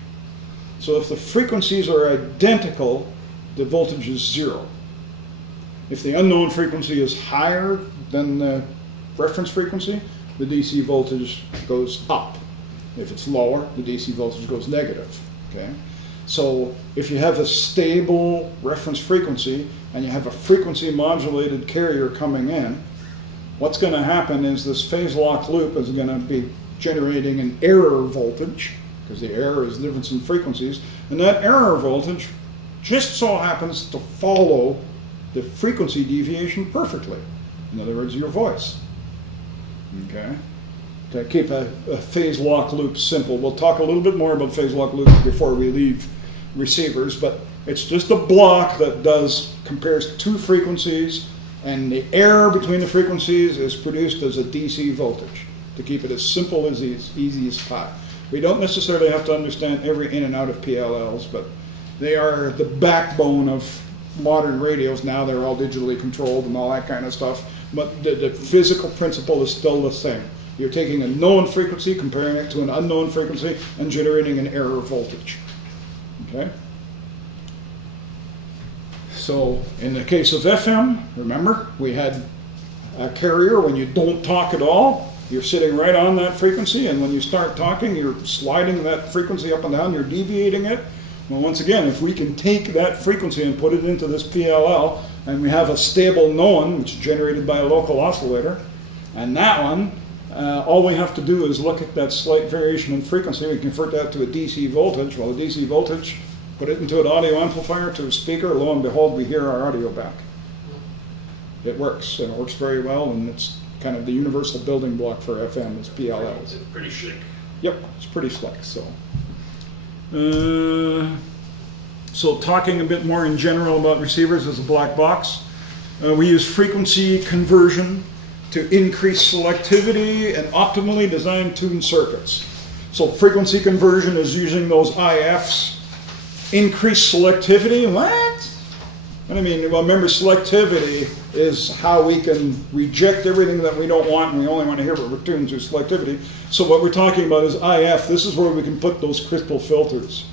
So if the frequencies are identical, the voltage is 0. If the unknown frequency is higher than the reference frequency, the DC voltage goes up. If it's lower, the DC voltage goes negative. Okay? So if you have a stable reference frequency and you have a frequency modulated carrier coming in, what's going to happen is this phase lock loop is going to be generating an error voltage, because the error is the difference in frequencies, and that error voltage just so happens to follow the frequency deviation perfectly. In other words, your voice. Okay? To keep a phase lock loop simple. We'll talk a little bit more about phase lock loops before we leave receivers, but it's just a block that compares two frequencies, and the error between the frequencies is produced as a DC voltage, to keep it as simple as easy as pie. We don't necessarily have to understand every in and out of PLLs, but they are the backbone of modern radios. Now they're all digitally controlled and all that kind of stuff, but the physical principle is still the same. You're taking a known frequency, comparing it to an unknown frequency, and generating an error voltage. Okay? So in the case of FM, remember, we had a carrier. When you don't talk at all, you're sitting right on that frequency, and when you start talking, you're sliding that frequency up and down, you're deviating it. Well, once again, if we can take that frequency and put it into this PLL, and we have a stable known, which is generated by a local oscillator, and that one, all we have to do is look at that slight variation in frequency. We convert that to a DC voltage. Well, a DC voltage, put it into an audio amplifier, to a speaker, lo and behold, we hear our audio back. It works, and it works very well, and it's kind of the universal building block for FM is PLLs. It's pretty slick. Yep, it's pretty slick. So talking a bit more in general about receivers as a black box, we use frequency conversion to increase selectivity and optimally design tuned circuits. So frequency conversion is using those IFs. Increase selectivity, what? What I mean, well, remember, selectivity is how we can reject everything that we don't want, and we only want to hear what we're tuned to selectivity. So what we're talking about is IF. This is where we can put those crystal filters,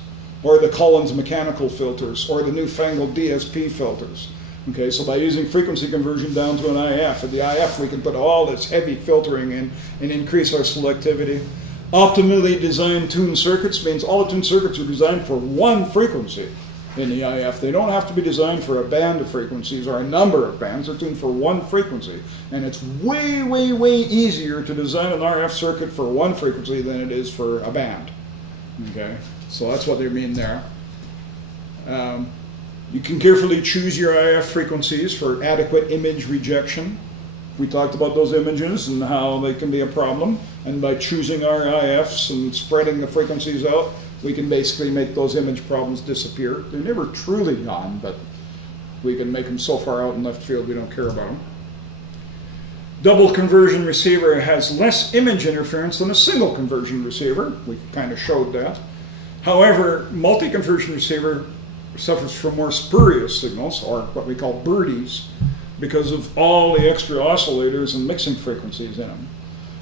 or the Collins mechanical filters, or the newfangled DSP filters. Okay, so by using frequency conversion down to an IF, at the IF we can put all this heavy filtering in and increase our selectivity. Optimally designed tuned circuits means all the tuned circuits are designed for one frequency in the IF. They don't have to be designed for a band of frequencies or a number of bands. They're tuned for one frequency. And it's way, way, way easier to design an RF circuit for one frequency than it is for a band. Okay, so that's what they mean there. You can carefully choose your IF frequencies for adequate image rejection. We talked about those images and how they can be a problem. And by choosing our IFs and spreading the frequencies out, we can basically make those image problems disappear. They're never truly gone, but we can make them so far out in left field we don't care about them. Double conversion receiver has less image interference than a single conversion receiver. We kind of showed that. However, multi-conversion receiver suffers from more spurious signals, or what we call birdies, because of all the extra oscillators and mixing frequencies in them.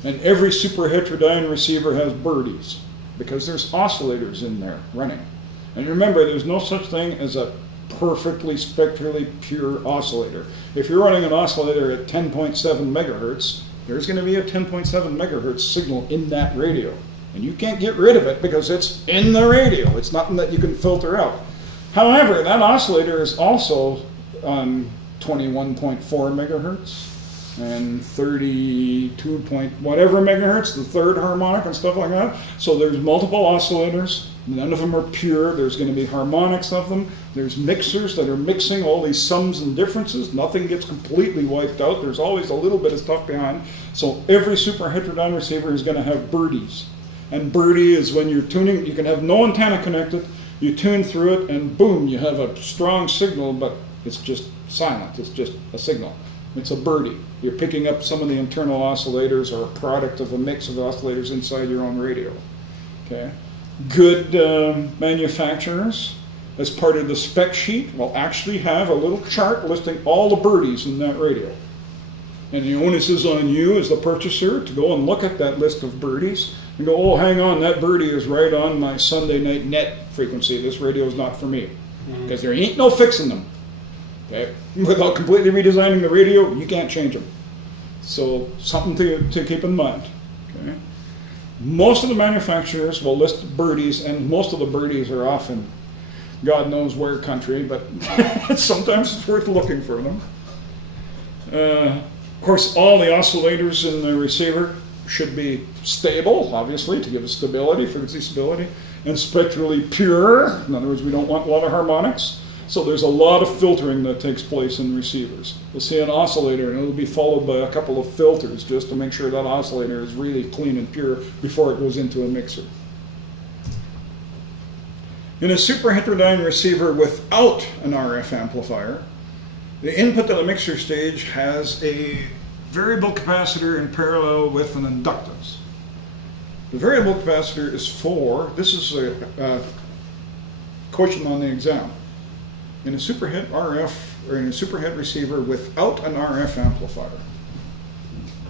And every super heterodyne receiver has birdies, because there's oscillators in there running. And remember, there's no such thing as a perfectly spectrally pure oscillator. If you're running an oscillator at 10.7 megahertz, there's going to be a 10.7 megahertz signal in that radio. And you can't get rid of it because it's in the radio. It's nothing that you can filter out. However, that oscillator is also on 21.4 megahertz and 32 point whatever megahertz, the third harmonic and stuff like that. So there's multiple oscillators. None of them are pure. There's going to be harmonics of them. There's mixers that are mixing all these sums and differences. Nothing gets completely wiped out. There's always a little bit of stuff behind. So every super heterodyne receiver is going to have birdies. And birdie is when you're tuning, you can have no antenna connected. You tune through it and boom, you have a strong signal, but it's just silent. It's just a signal. It's a birdie. You're picking up some of the internal oscillators or a product of a mix of oscillators inside your own radio. Okay. Good manufacturers, as part of the spec sheet, will actually have a little chart listing all the birdies in that radio. And the onus is on you as the purchaser to go and look at that list of birdies and go, oh, hang on, that birdie is right on my Sunday night net frequency. This radio is not for me. Because there ain't no fixing them. Okay? Without completely redesigning the radio, you can't change them. So something to keep in mind. Okay? Most of the manufacturers will list birdies, and most of the birdies are often God knows where country, but sometimes it's worth looking for them. Of course, all the oscillators in the receiver should be stable, obviously, to give us stability, frequency stability, and spectrally pure. In other words, we don't want a lot of harmonics. So there's a lot of filtering that takes place in receivers. You'll see an oscillator, and it'll be followed by a couple of filters just to make sure that oscillator is really clean and pure before it goes into a mixer. In a super heterodyne receiver without an RF amplifier, the input to the mixer stage has a variable capacitor in parallel with an inductance. The variable capacitor is this is a question on the exam. In a superhet RF, or in a superhet receiver without an RF amplifier.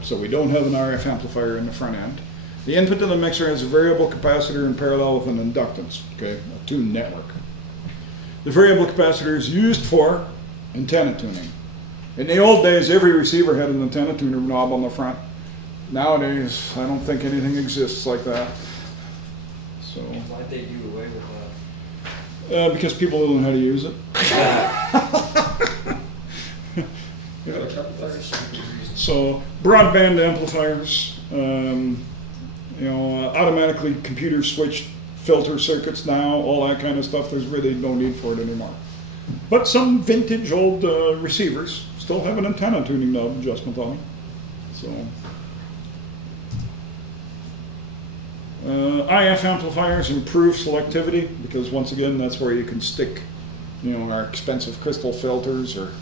So we don't have an RF amplifier in the front end. The input to the mixer has a variable capacitor in parallel with an inductance, okay, a tuned network. The variable capacitor is used for antenna tuning. In the old days, every receiver had an antenna tuner knob on the front. Nowadays, I don't think anything exists like that. So. Why'd they do away with that? Because people don't know how to use it. So broadband amplifiers, automatically computer switched filter circuits now, all that kind of stuff. There's really no need for it anymore. But some vintage old receivers still have an antenna tuning knob adjustment on them. So. IF amplifiers improve selectivity because, once again, that's where you can stick, our expensive crystal filters or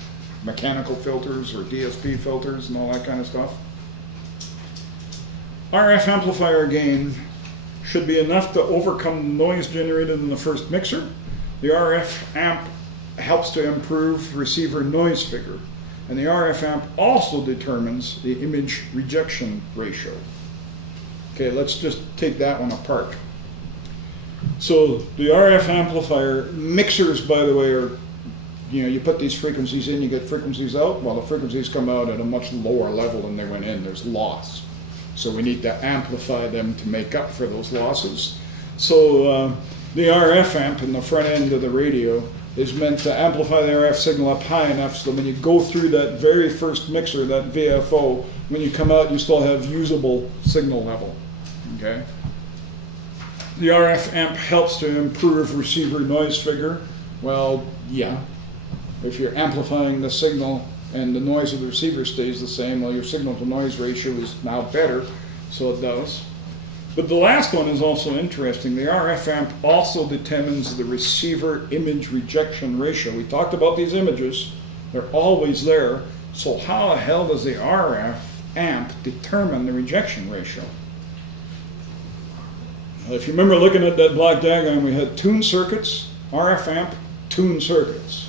mechanical filters or DSP filters and all that kind of stuff. RF amplifier gain should be enough to overcome noise generated in the first mixer. The RF amp helps to improve receiver noise figure, and the RF amp also determines the image rejection ratio. Okay, let's just take that one apart. So the RF amplifier mixers, by the way, are you put these frequencies in, you get frequencies out. Well, the frequencies come out at a much lower level than they went in. There's loss. So we need to amplify them to make up for those losses. So the RF amp in the front end of the radio is meant to amplify the RF signal up high enough so that when you go through that very first mixer, that VFO, when you come out, you still have usable signal level. Okay? The RF amp helps to improve receiver noise figure. Well, yeah. If you're amplifying the signal and the noise of the receiver stays the same, well, your signal to noise ratio is now better, so it does. But the last one is also interesting. The RF amp also determines the receiver image rejection ratio. We talked about these images. They're always there. So how the hell does the RF amp determine the rejection ratio? If you remember looking at that block diagram, we had tuned circuits, RF amp, tuned circuits.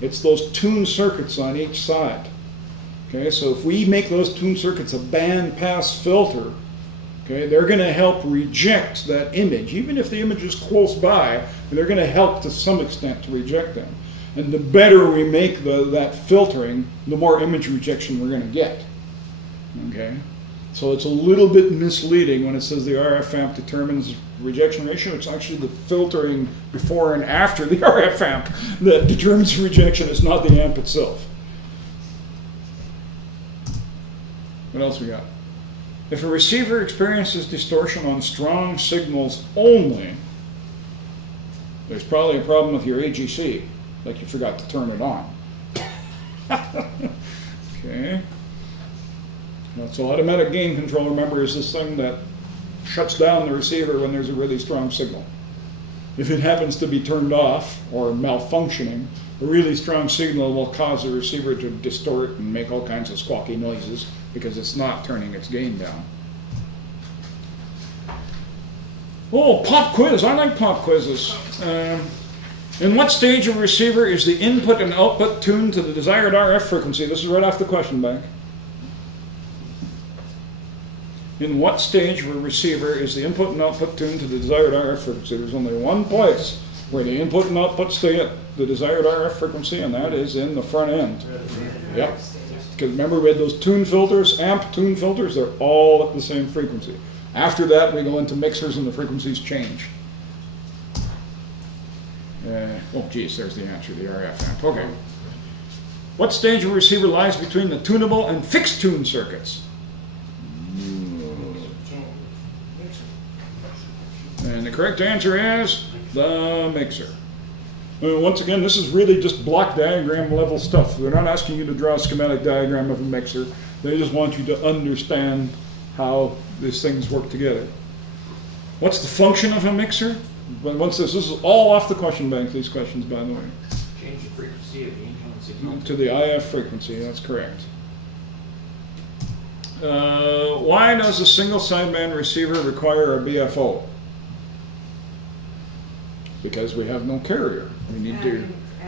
It's those tuned circuits on each side. Okay, so if we make those tuned circuits a band-pass filter, okay, they're going to help reject that image. Even if the image is close by, they're going to help to some extent to reject them. And the better we make that filtering, the more image rejection we're going to get. Okay? So it's a little bit misleading when it says the RF amp determines rejection ratio. It's actually the filtering before and after the RF amp that determines rejection. It's not the amp itself. What else we got? If a receiver experiences distortion on strong signals only, there's probably a problem with your AGC, like you forgot to turn it on. Okay. So automatic gain control, remember, is this thing that shuts down the receiver when there's a really strong signal. If it happens to be turned off or malfunctioning, a really strong signal will cause the receiver to distort and make all kinds of squawky noises because it's not turning its gain down. Oh, pop quiz. I like pop quizzes. In what stage of a receiver is the input and output tuned to the desired RF frequency? This is right off the question bank. In what stage of a receiver is the input and output tuned to the desired RF frequency? There's only one place where the input and output stay at the desired RF frequency, and that is in the front end. Yep. Because remember, we had those tune filters, amp tune filters, they're all at the same frequency. After that, we go into mixers and the frequencies change. Oh, geez, there's the answer, the RF amp. Okay. What stage of a receiver lies between the tunable and fixed tune circuits? And the correct answer is the mixer. Once again, this is really just block diagram level stuff. They're not asking you to draw a schematic diagram of a mixer. They just want you to understand how these things work together. What's the function of a mixer? But once this is all off the question bank, these questions, by the way. Change the frequency of the incoming signal. To the IF frequency, that's correct. Why does a single sideband receiver require a BFO? Because we have no carrier.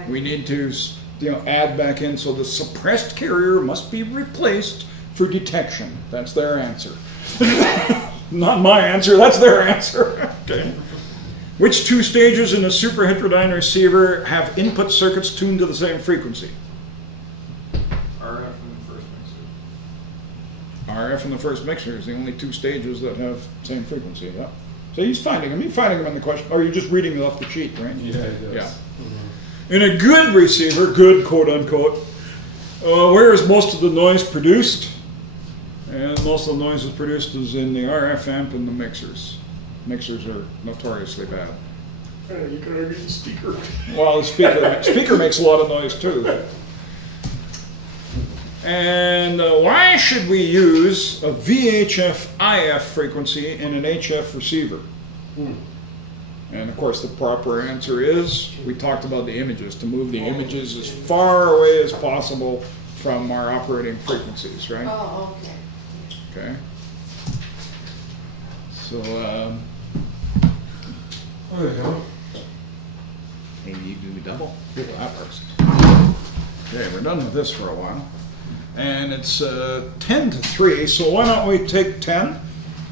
We need to add back in, so the suppressed carrier must be replaced for detection. That's their answer. Not my answer, that's their answer. Okay. Which two stages in a super heterodyne receiver have input circuits tuned to the same frequency? RF in the first mixer. RF in the first mixer is the only two stages that have same frequency. Yeah. So he's finding them. You're finding them in the question. Or you're just reading it off the sheet, right? Yeah, it does. Yeah. In a good receiver, good quote unquote, where is most of the noise produced? And most of the noise is produced is in the RF amp and the mixers. Mixers are notoriously bad. You can argue the speaker. Well, the speaker makes a lot of noise too. And why should we use a VHF-IF frequency in an HF receiver? And of course the proper answer is, we talked about the images, to move the images as far away as possible from our operating frequencies, right? Oh, okay. Okay. So, There you go. maybe you do double. That works. Okay, we're done with this for a while. And it's 10 to 3, so why don't we take 10,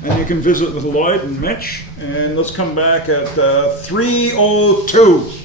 and you can visit with Lloyd and Mitch, and let's come back at 3:02.